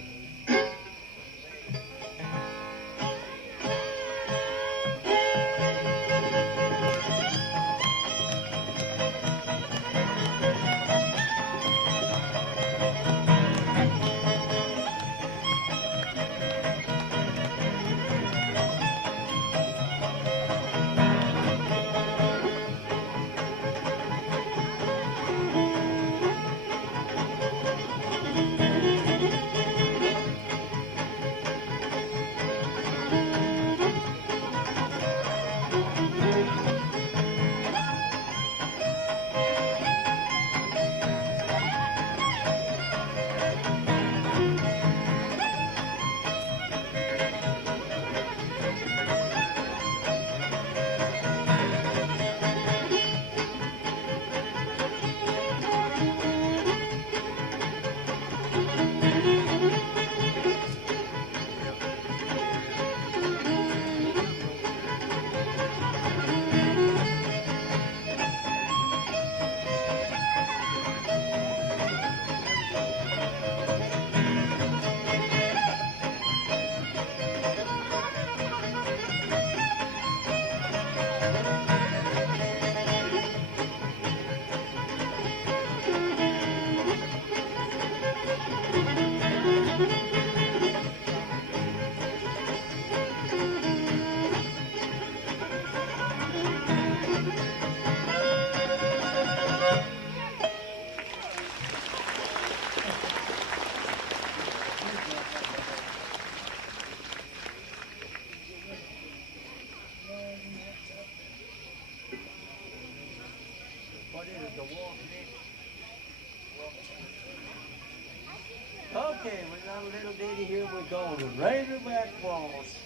Okay, we got a little ditty here we're calling the Razorback Waltz.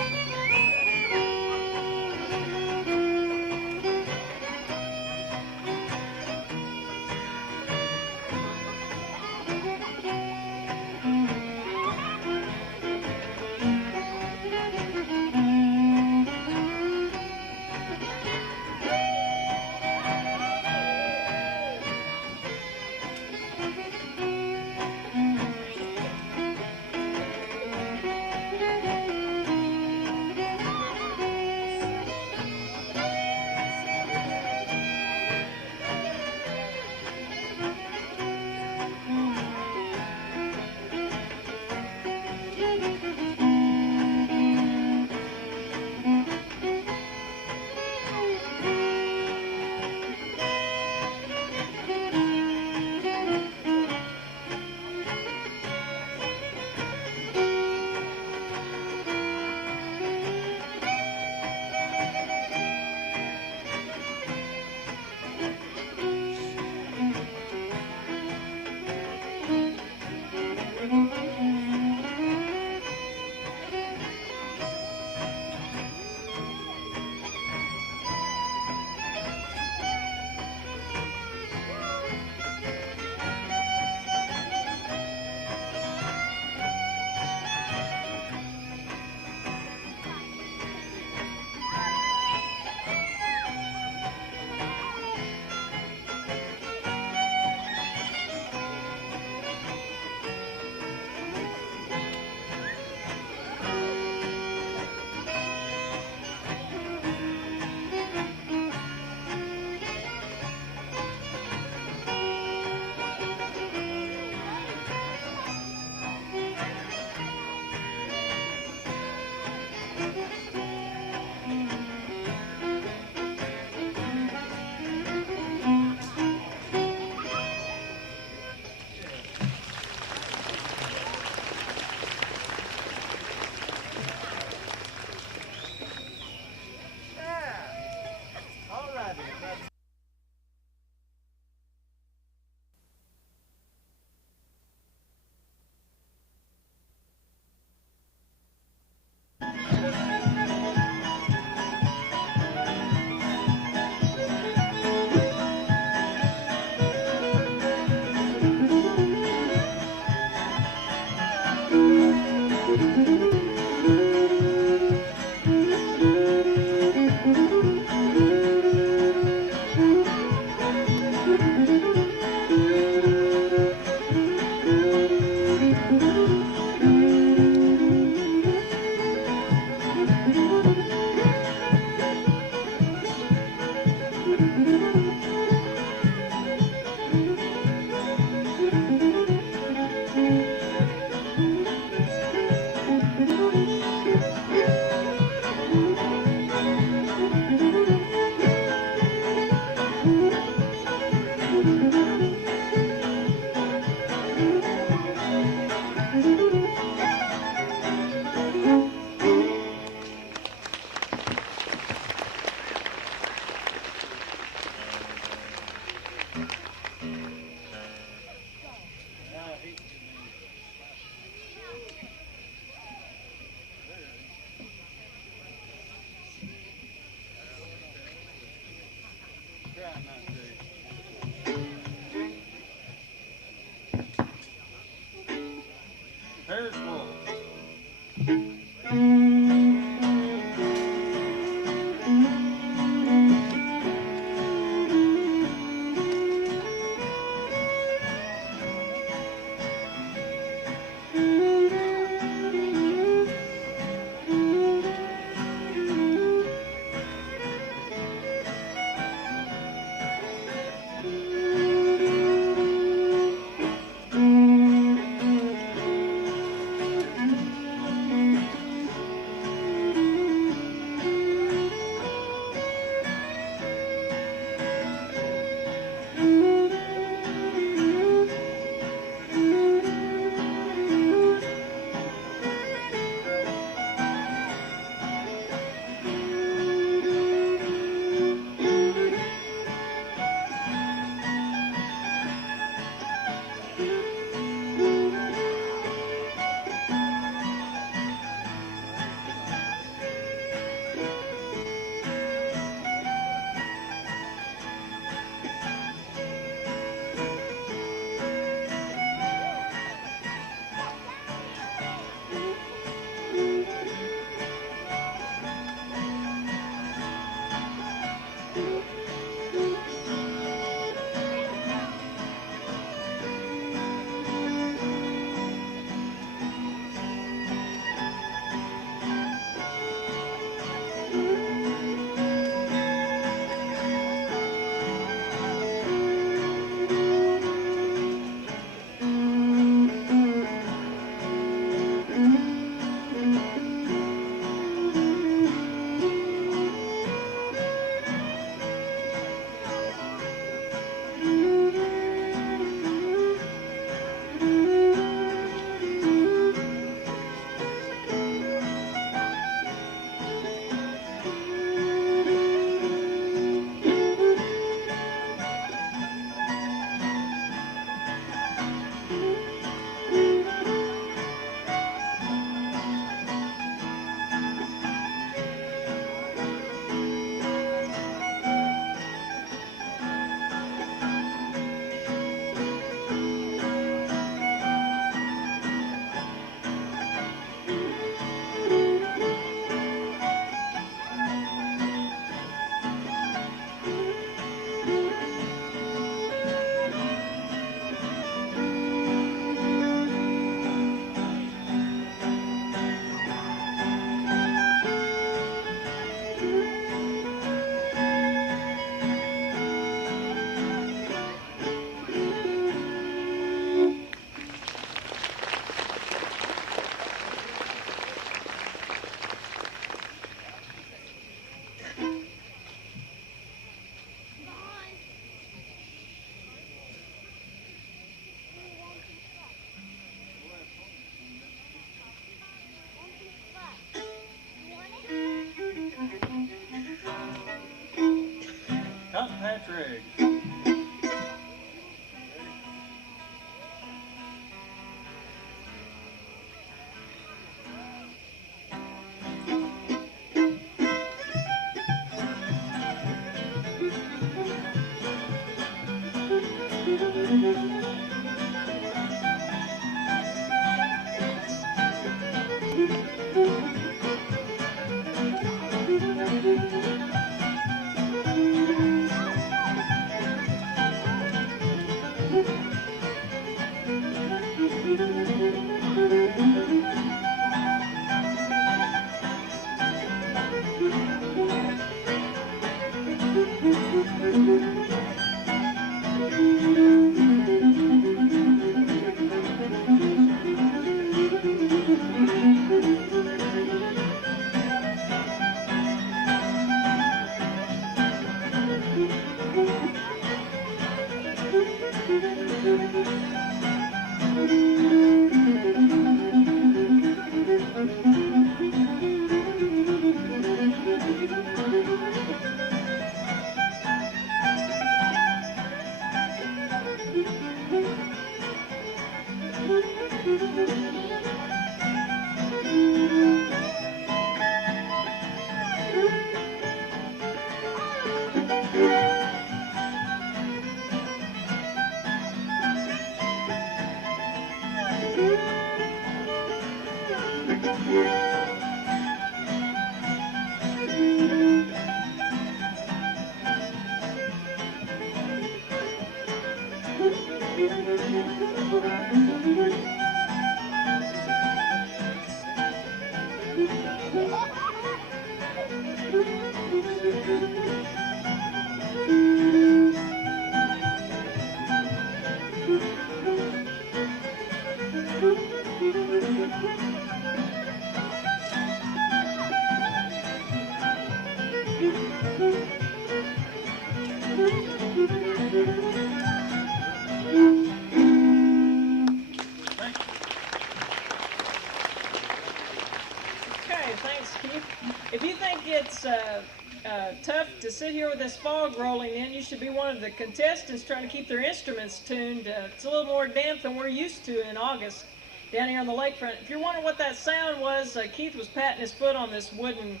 Tough to sit here with this fog rolling in. You should be one of the contestants trying to keep their instruments tuned. It's a little more damp than we're used to in August down here on the lakefront. If you're wondering what that sound was, Keith was patting his foot on this wooden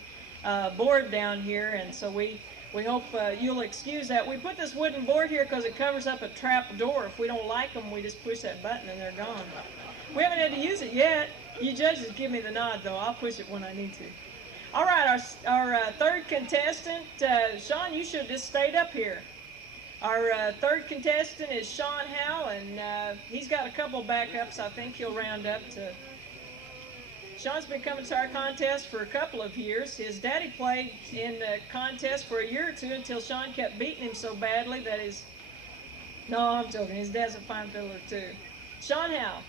board down here, and so we hope you'll excuse that. We put this wooden board here because it covers up a trap door. If we don't like them, we just push that button and they're gone. We haven't had to use it yet. You judges give me the nod, though. I'll push it when I need to. All right, our third contestant, Sean, you should have just stayed up here. Our third contestant is Sean Howe, and he's got a couple backups. I think he'll round up to. Sean's been coming to our contest for a couple of years. His daddy played in the contest for a year or two until Sean kept beating him so badly that his. No, I'm joking. His dad's a fine fiddler too. Sean Howe.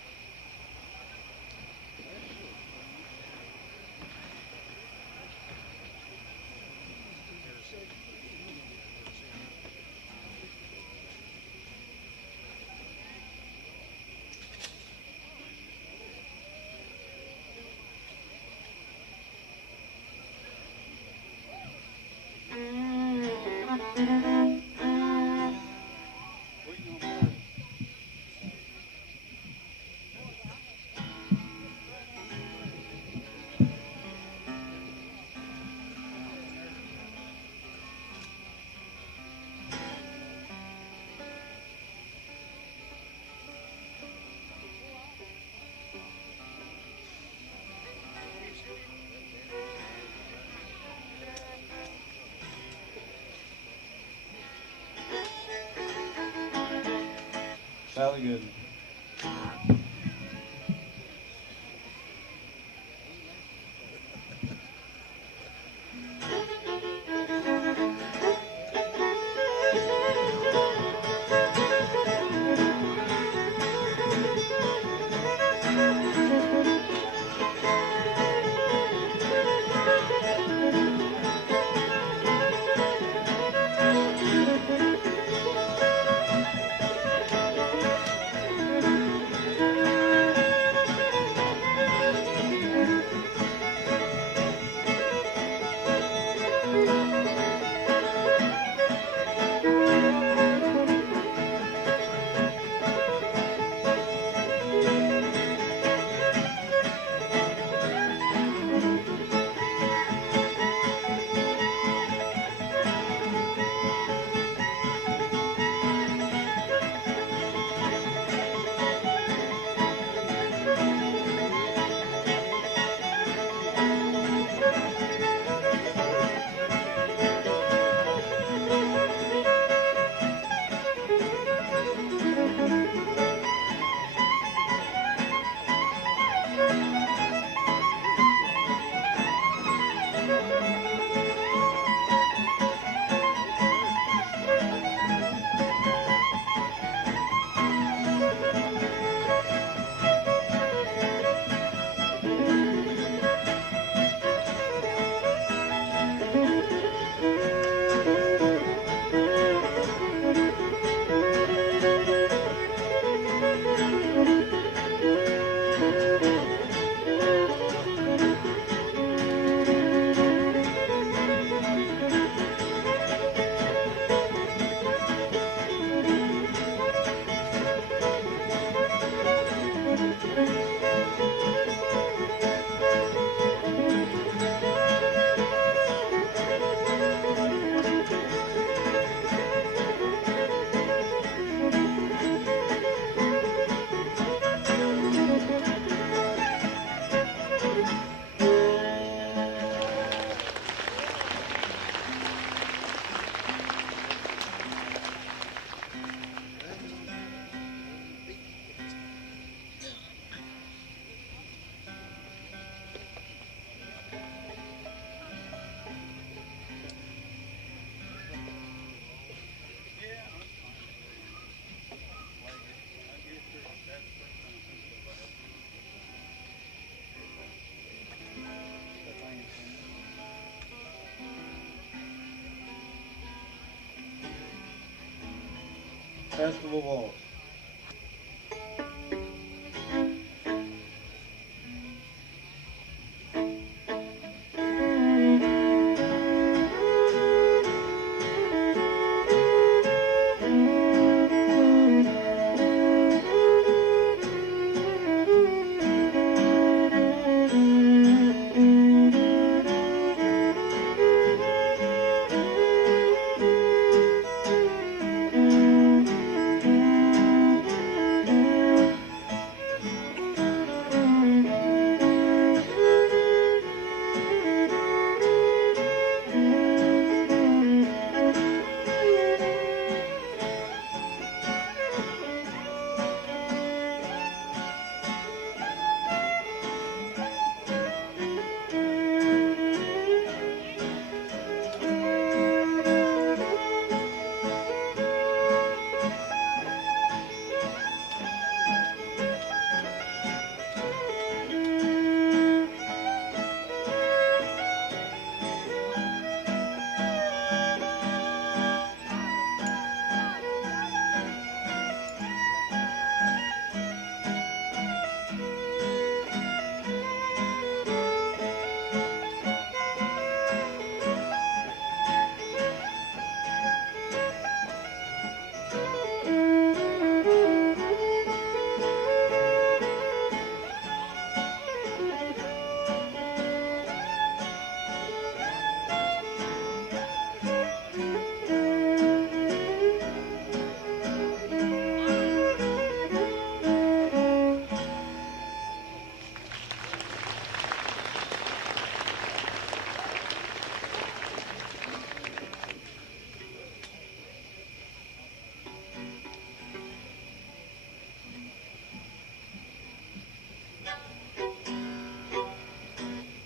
Sally Goodin. Westphalia Waltz.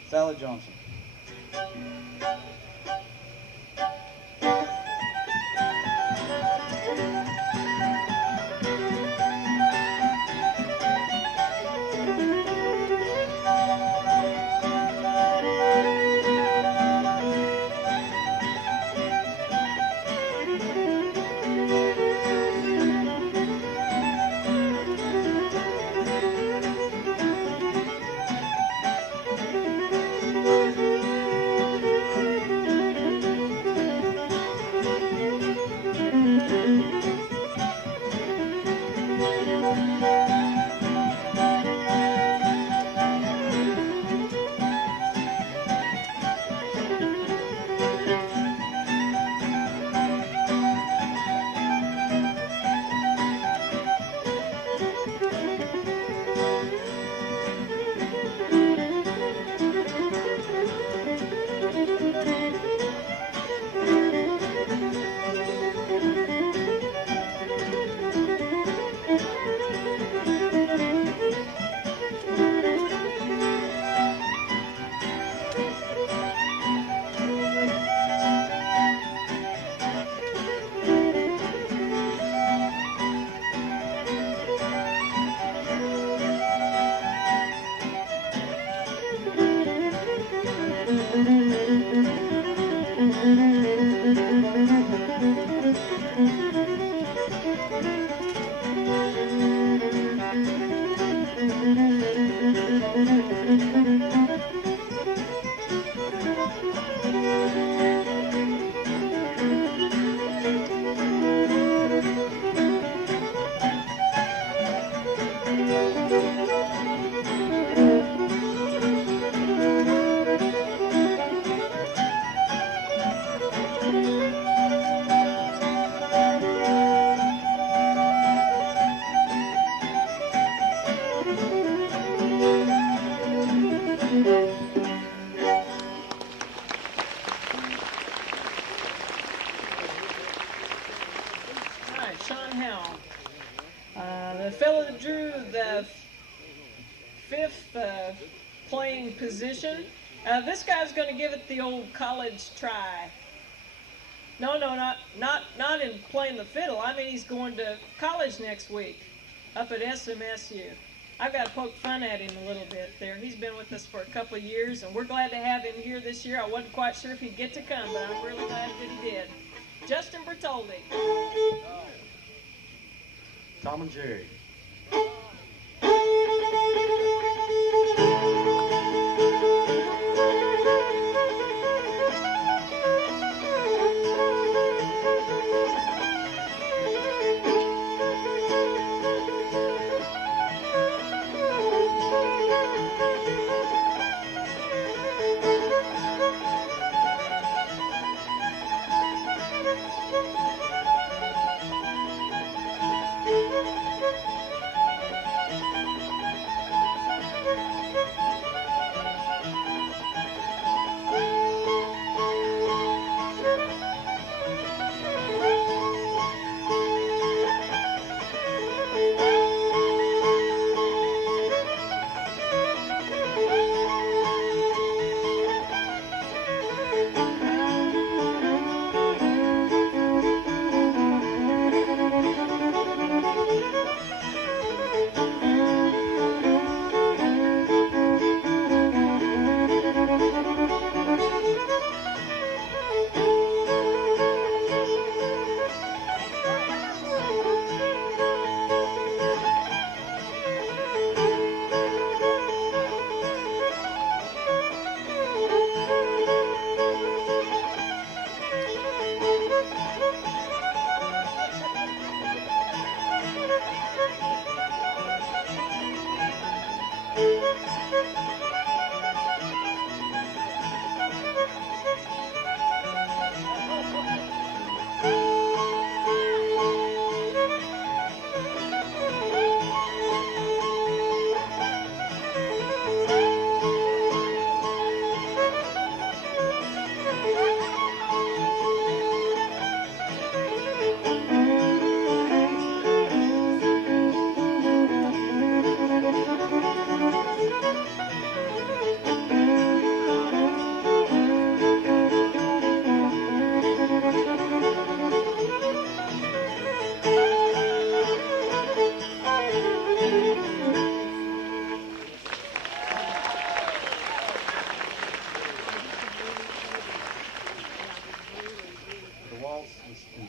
Sally Johnson. The fellow that drew the fifth playing position, this guy's going to give it the old college try. No, not in playing the fiddle. I mean, he's going to college next week up at SMSU. I've got to poke fun at him a little bit there. He's been with us for a couple of years, and we're glad to have him here this year. I wasn't quite sure if he'd get to come, but I'm really glad that he did. Justin Bertoldi. Tom and Jerry.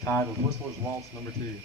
Entitled Whistler's Waltz No. 2.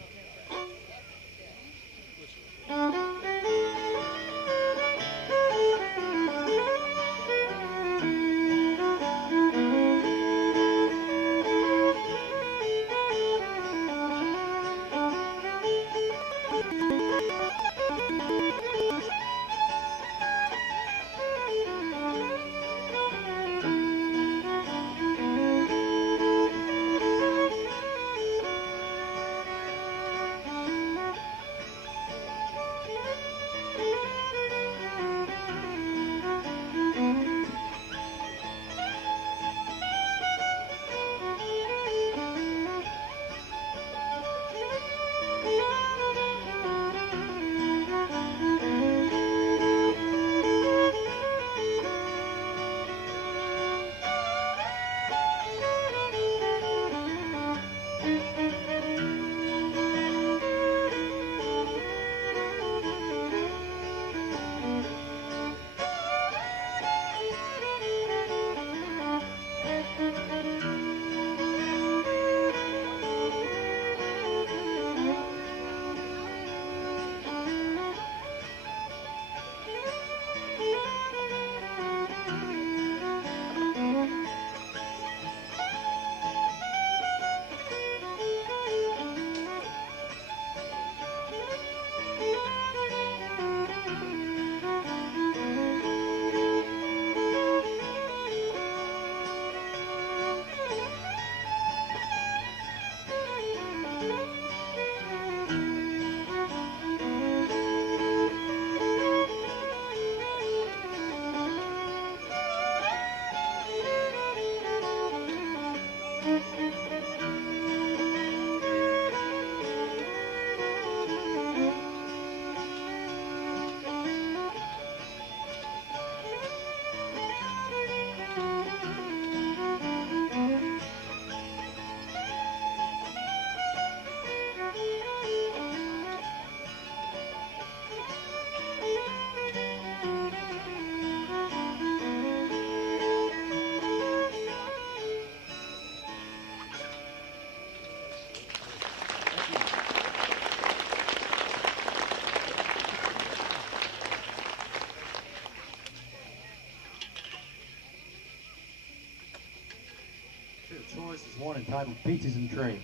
one entitled Peaches and Cream.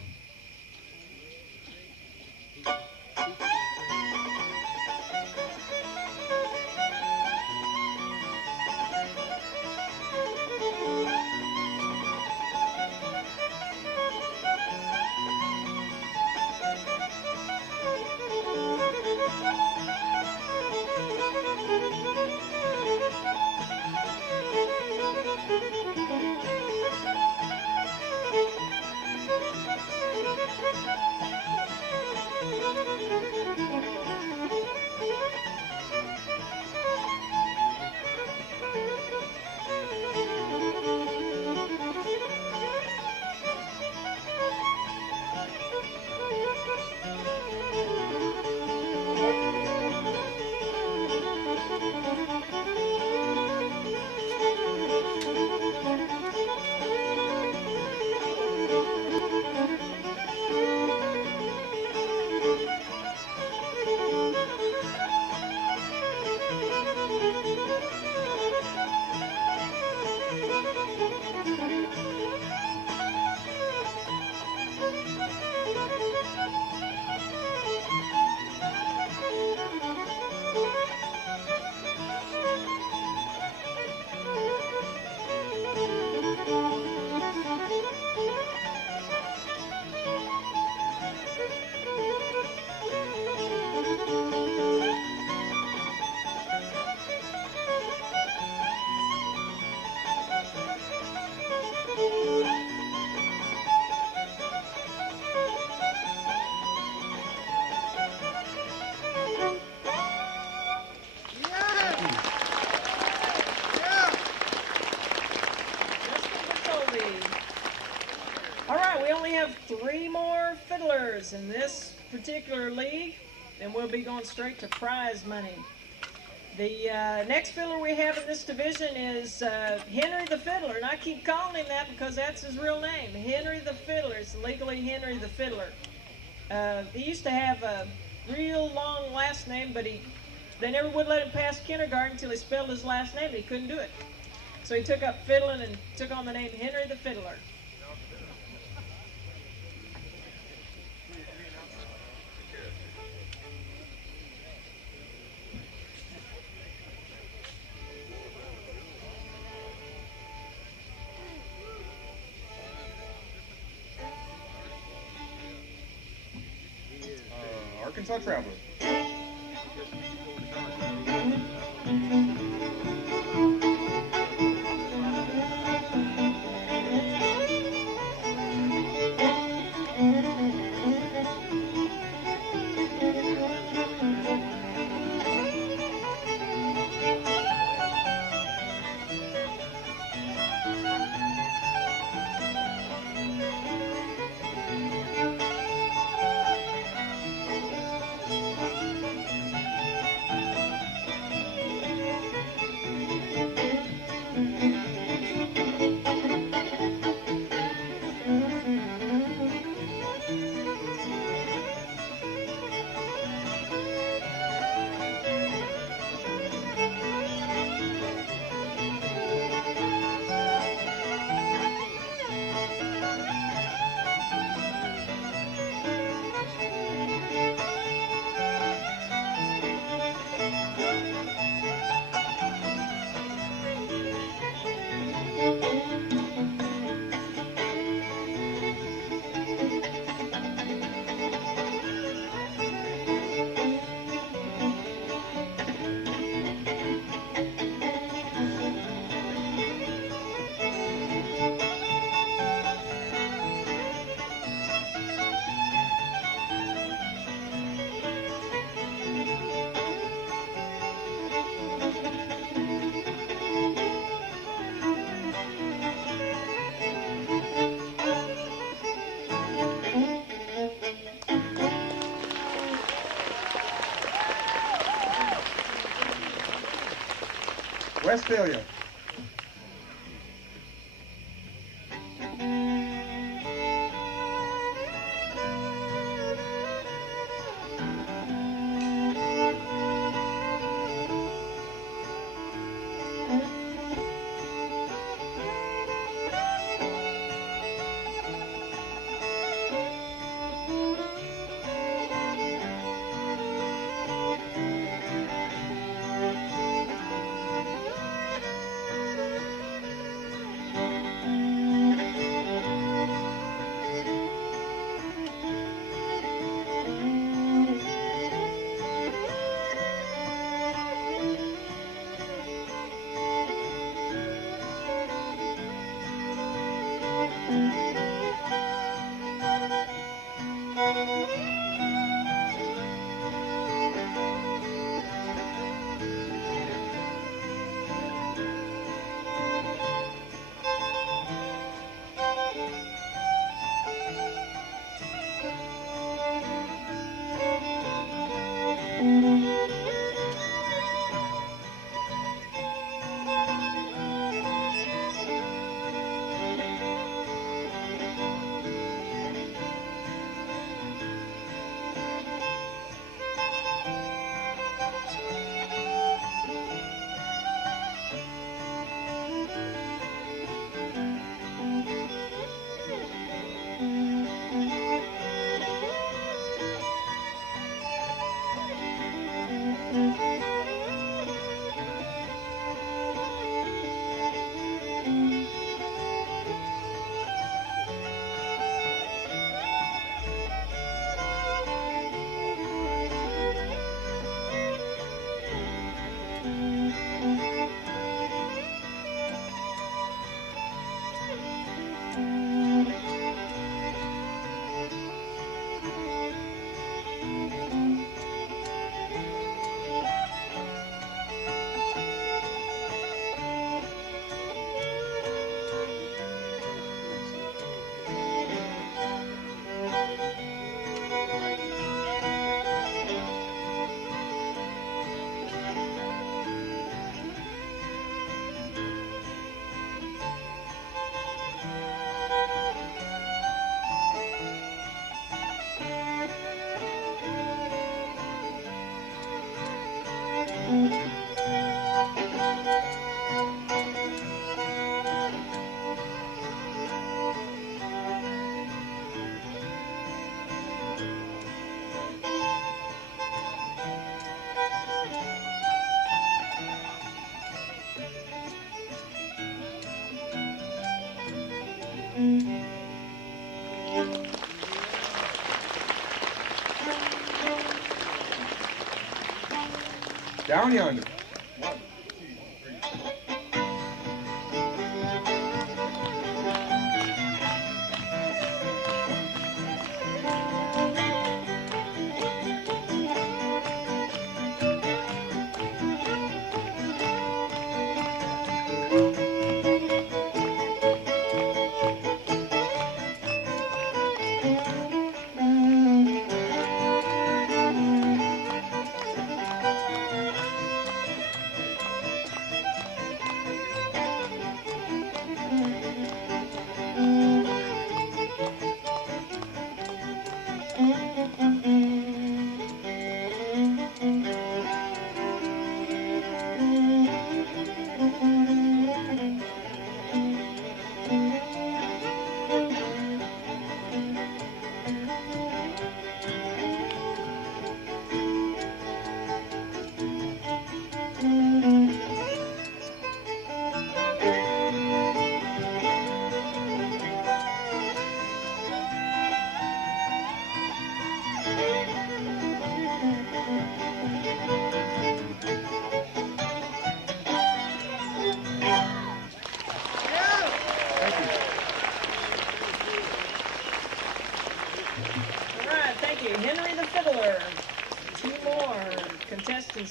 Three more fiddlers in this particular league, and we'll be going straight to prize money. The next fiddler we have in this division is Henry the Fiddler, and I keep calling him that because that's his real name, Henry the Fiddler. It's legally Henry the Fiddler. He used to have a real long last name, but they never would let him pass kindergarten until he spelled his last name, and he couldn't do it. So he took up fiddling and took on the name Henry the Fiddler. Arkansas Traveler. Westphalia. Down yonder.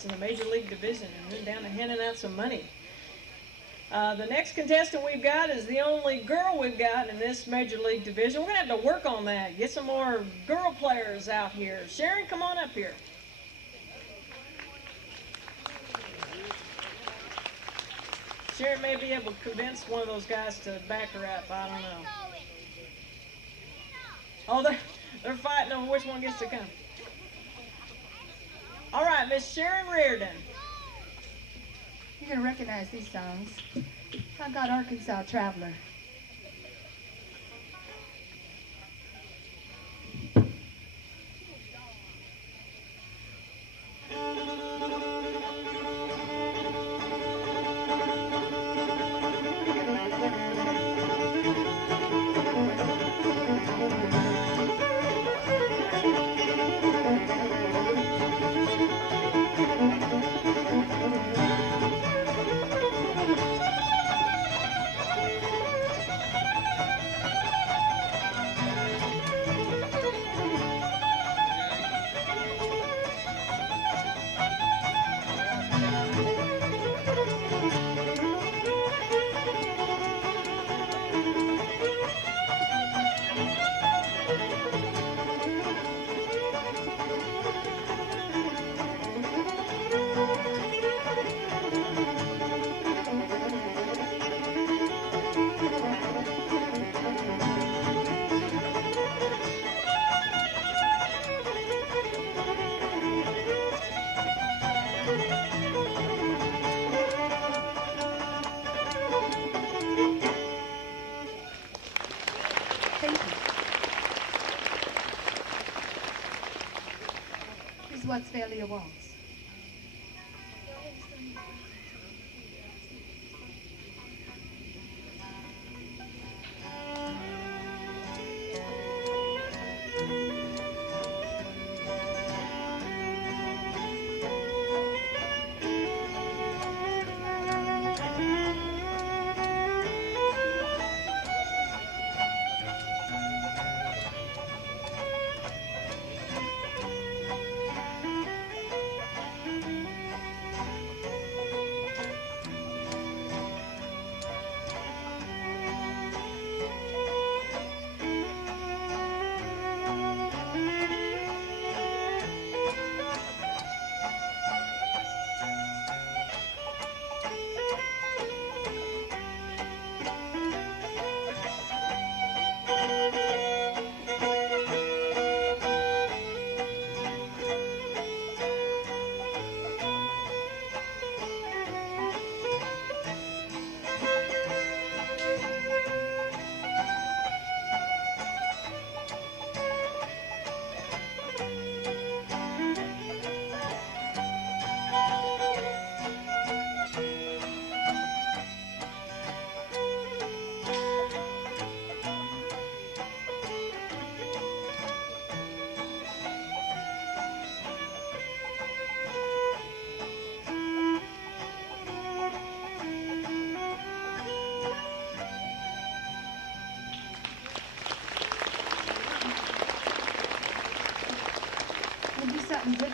In the Major League Division, and then down to handing out some money. The next contestant we've got is the only girl we've got in this Major League Division. We're going to have to work on that, get some more girl players out here. Sharon, come on up here. Sharon may be able to convince one of those guys to back her up. I don't know. Oh, they're fighting over which one gets to come. All right, Miss Sharon Riordan. You're going to recognize these songs. I got Arkansas Traveler. Westphalia Waltz.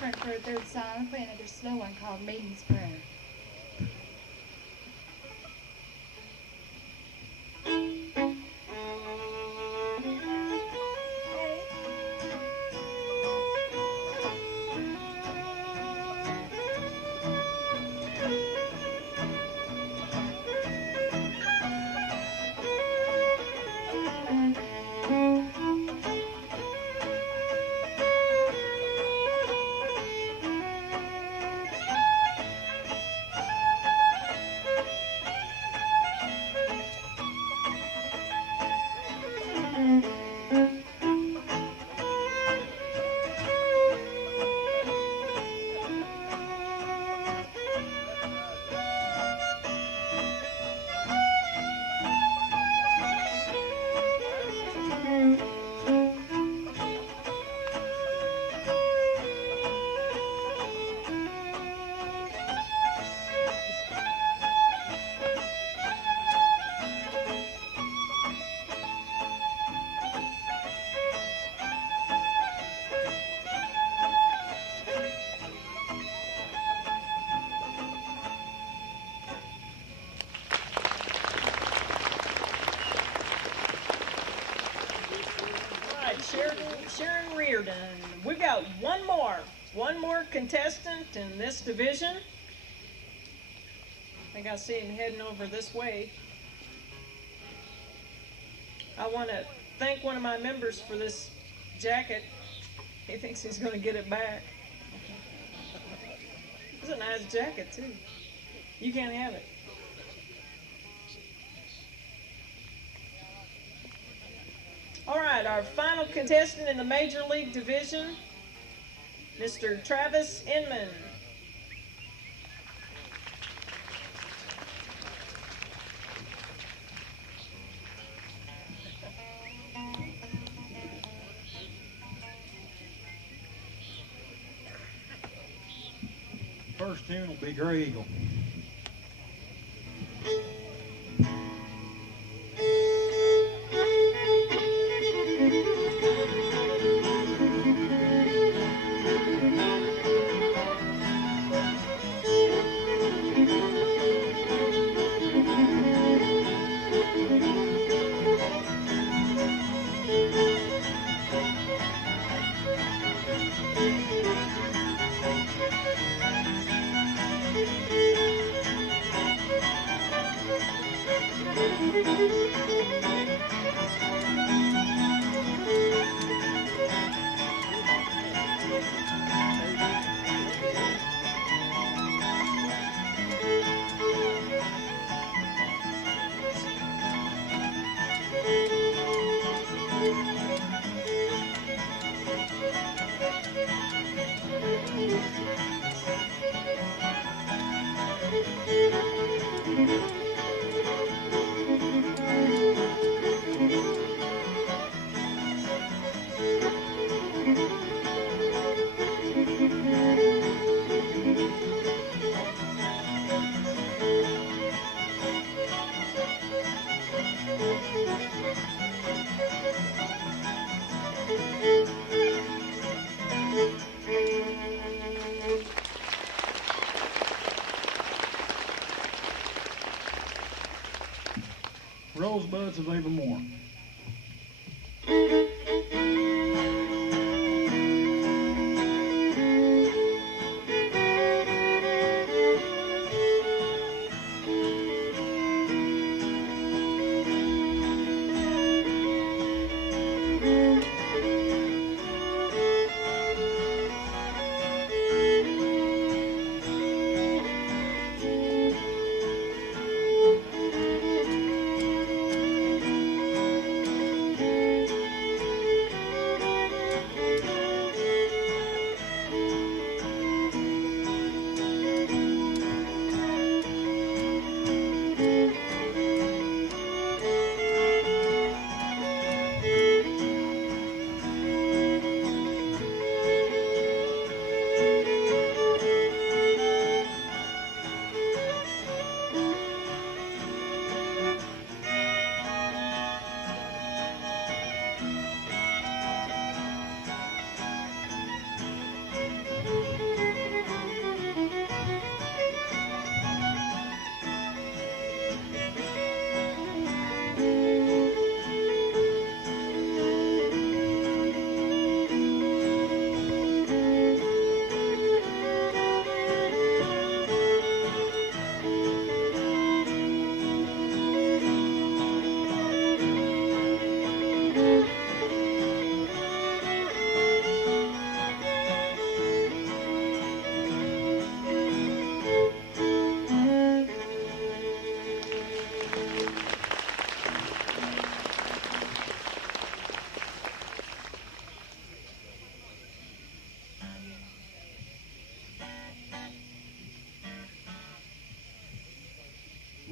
different for a third song. I'm playing another slow one called Maiden's Prayer. Sharon Riordan. We've got one more contestant in this division. I think I see him heading over this way. I want to thank one of my members for this jacket. He thinks he's going to get it back. It's a nice jacket, too. You can't have it. All right, our final contestant in the Major League Division, Mr. Travis Inman. First tune will be Gray Eagle. Rosebuds of Ava Moore.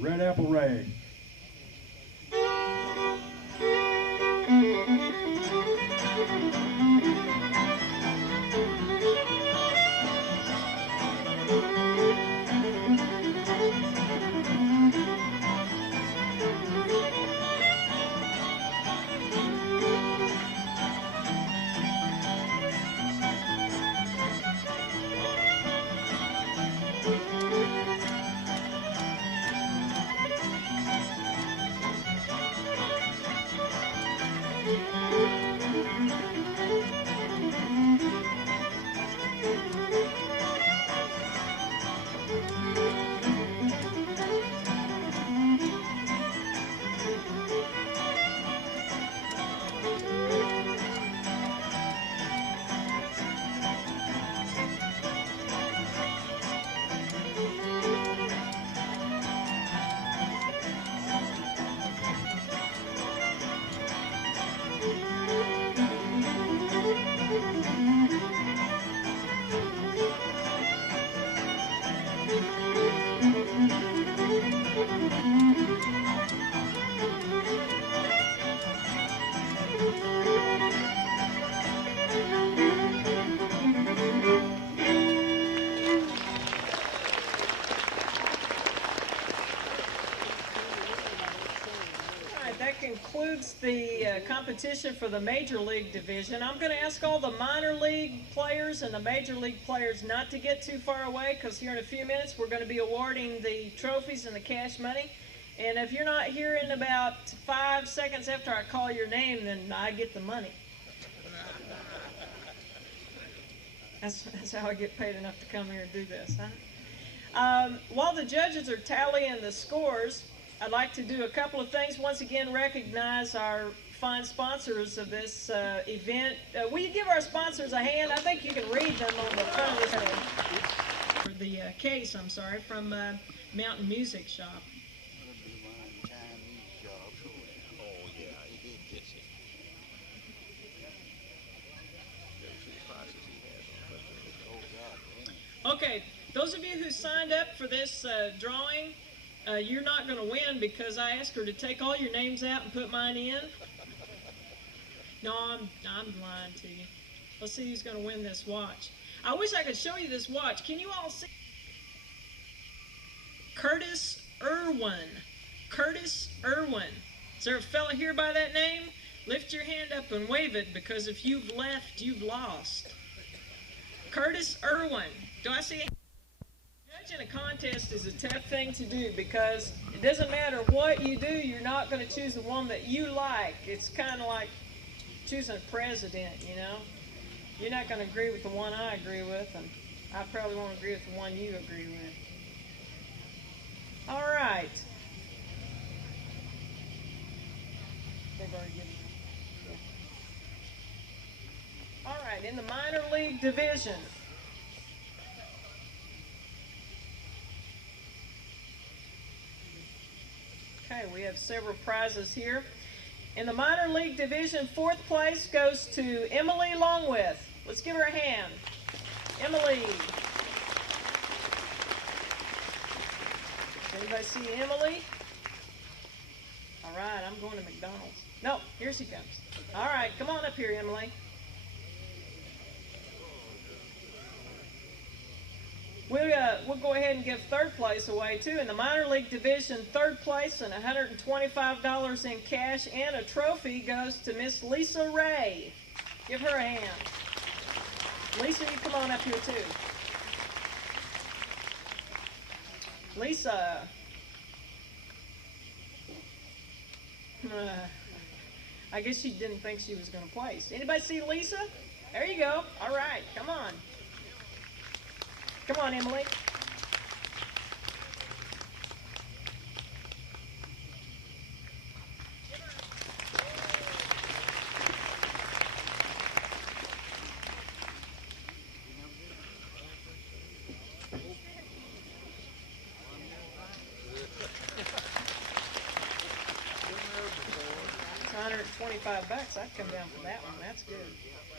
Red Apple Rag. Concludes the competition for the Major League Division. I'm going to ask all the minor league players and the Major League players not to get too far away, because here in a few minutes we're going to be awarding the trophies and the cash money. And if you're not here in about 5 seconds after I call your name, then I get the money. That's how I get paid enough to come here and do this, huh? While the judges are tallying the scores, I'd like to do a couple of things. Once again, recognize our fine sponsors of this event. Will you give our sponsors a hand? I think you can read them on the front of this for the case, I'm sorry, from Mountain Music Shop. Okay, those of you who signed up for this drawing, you're not going to win because I asked her to take all your names out and put mine in. No, I'm lying to you. Let's see who's going to win this watch. I wish I could show you this watch. Can you all see? Curtis Irwin. Curtis Irwin. Is there a fella here by that name? Lift your hand up and wave it, because if you've left, you've lost. Curtis Irwin. Do I see? Judging a contest is a tough thing to do, because it doesn't matter what you do, you're not going to choose the one that you like. It's kind of like choosing a president, you know. You're not going to agree with the one I agree with, and I probably won't agree with the one you agree with. All right. They've already given me. Yeah. All right, in the minor league division. Okay, we have several prizes here. In the minor league division, 4th place goes to Emily Longwith. Let's give her a hand. Emily. Anybody see Emily? All right, I'm going to McDonald's. No, here she comes. All right, come on up here, Emily. We'll go ahead and give 3rd place away, too. In the minor league division, 3rd place and $125 in cash and a trophy goes to Miss Lisa Ray. Give her a hand. Lisa, you come on up here, too. Lisa. I guess she didn't think she was going to place. Anybody see Lisa? There you go. All right, come on. Come on, Emily. $125. I'd come down for that one. That's good.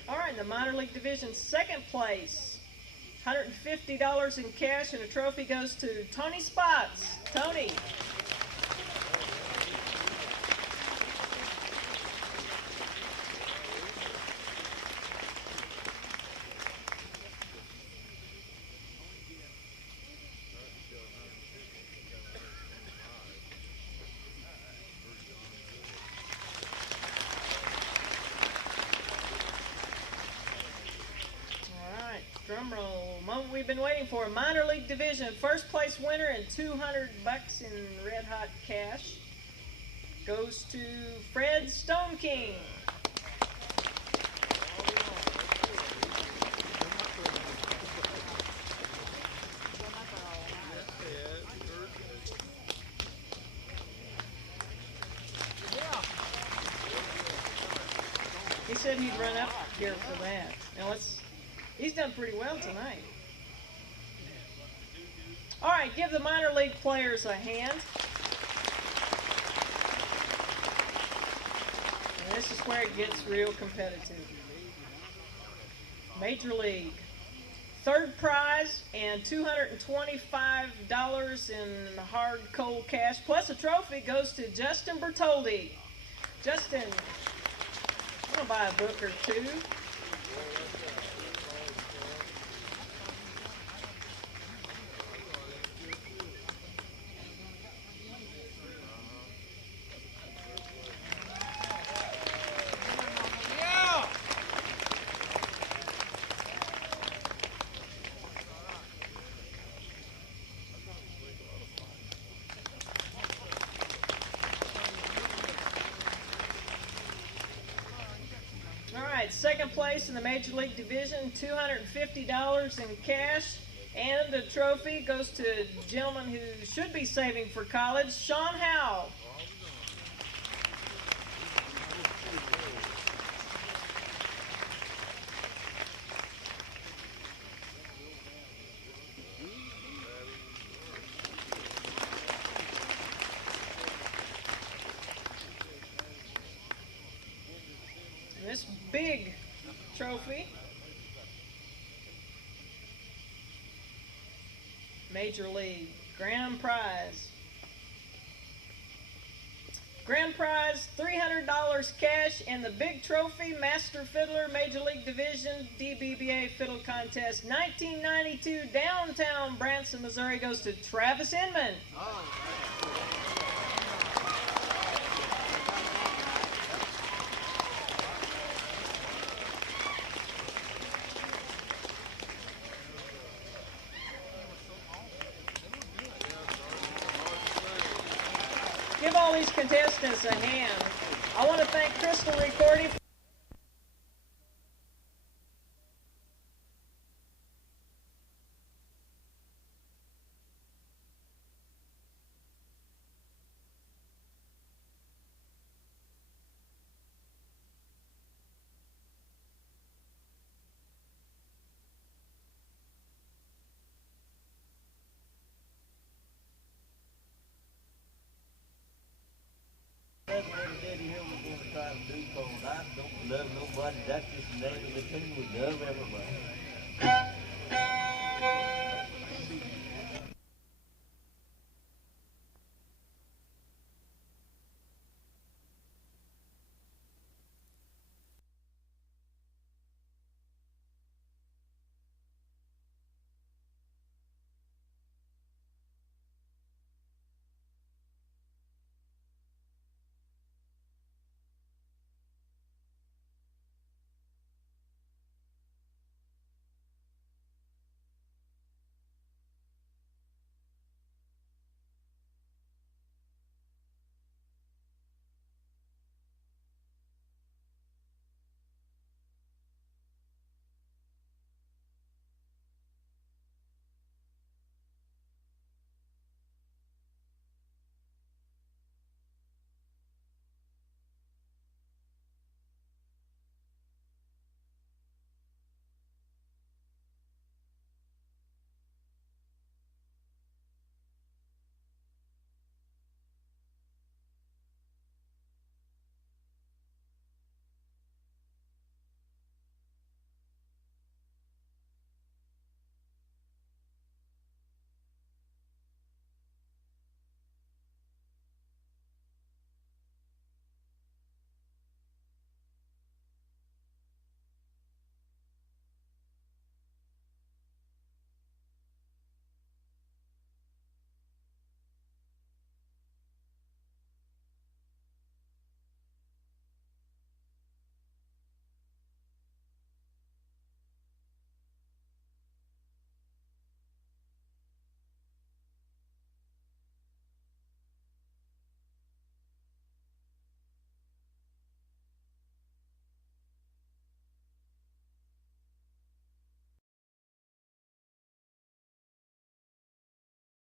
All right, in the minor league division, 2nd place. $150 in cash and a trophy goes to Tony Spots. Tony. moment we've been waiting for. Minor League Division, first place winner and $200 in red hot cash goes to Fred Stoneking. He said he'd run up here for that. Now he's done pretty well tonight. All right, give the minor league players a hand. And this is where it gets real competitive. Major League. Third prize and $225 in hard cold cash, plus a trophy goes to Justin Bertoldi. Justin, I'm going to buy a book or two. Second place in the Major League Division, $250 in cash, and the trophy goes to a gentleman who should be saving for college, Sean Howe. This big trophy, Major League, grand prize. Grand prize, $300 cash, and the big trophy, Master Fiddler, Major League Division, DBBA Fiddle Contest, 1992, downtown Branson, Missouri, goes to Travis Inman. Give all these contestants a hand. I want to thank Crystal Ricordi. That's what Daddy Hill was going to try to do, because I don't love nobody. That's just the name of the tune. We love everybody.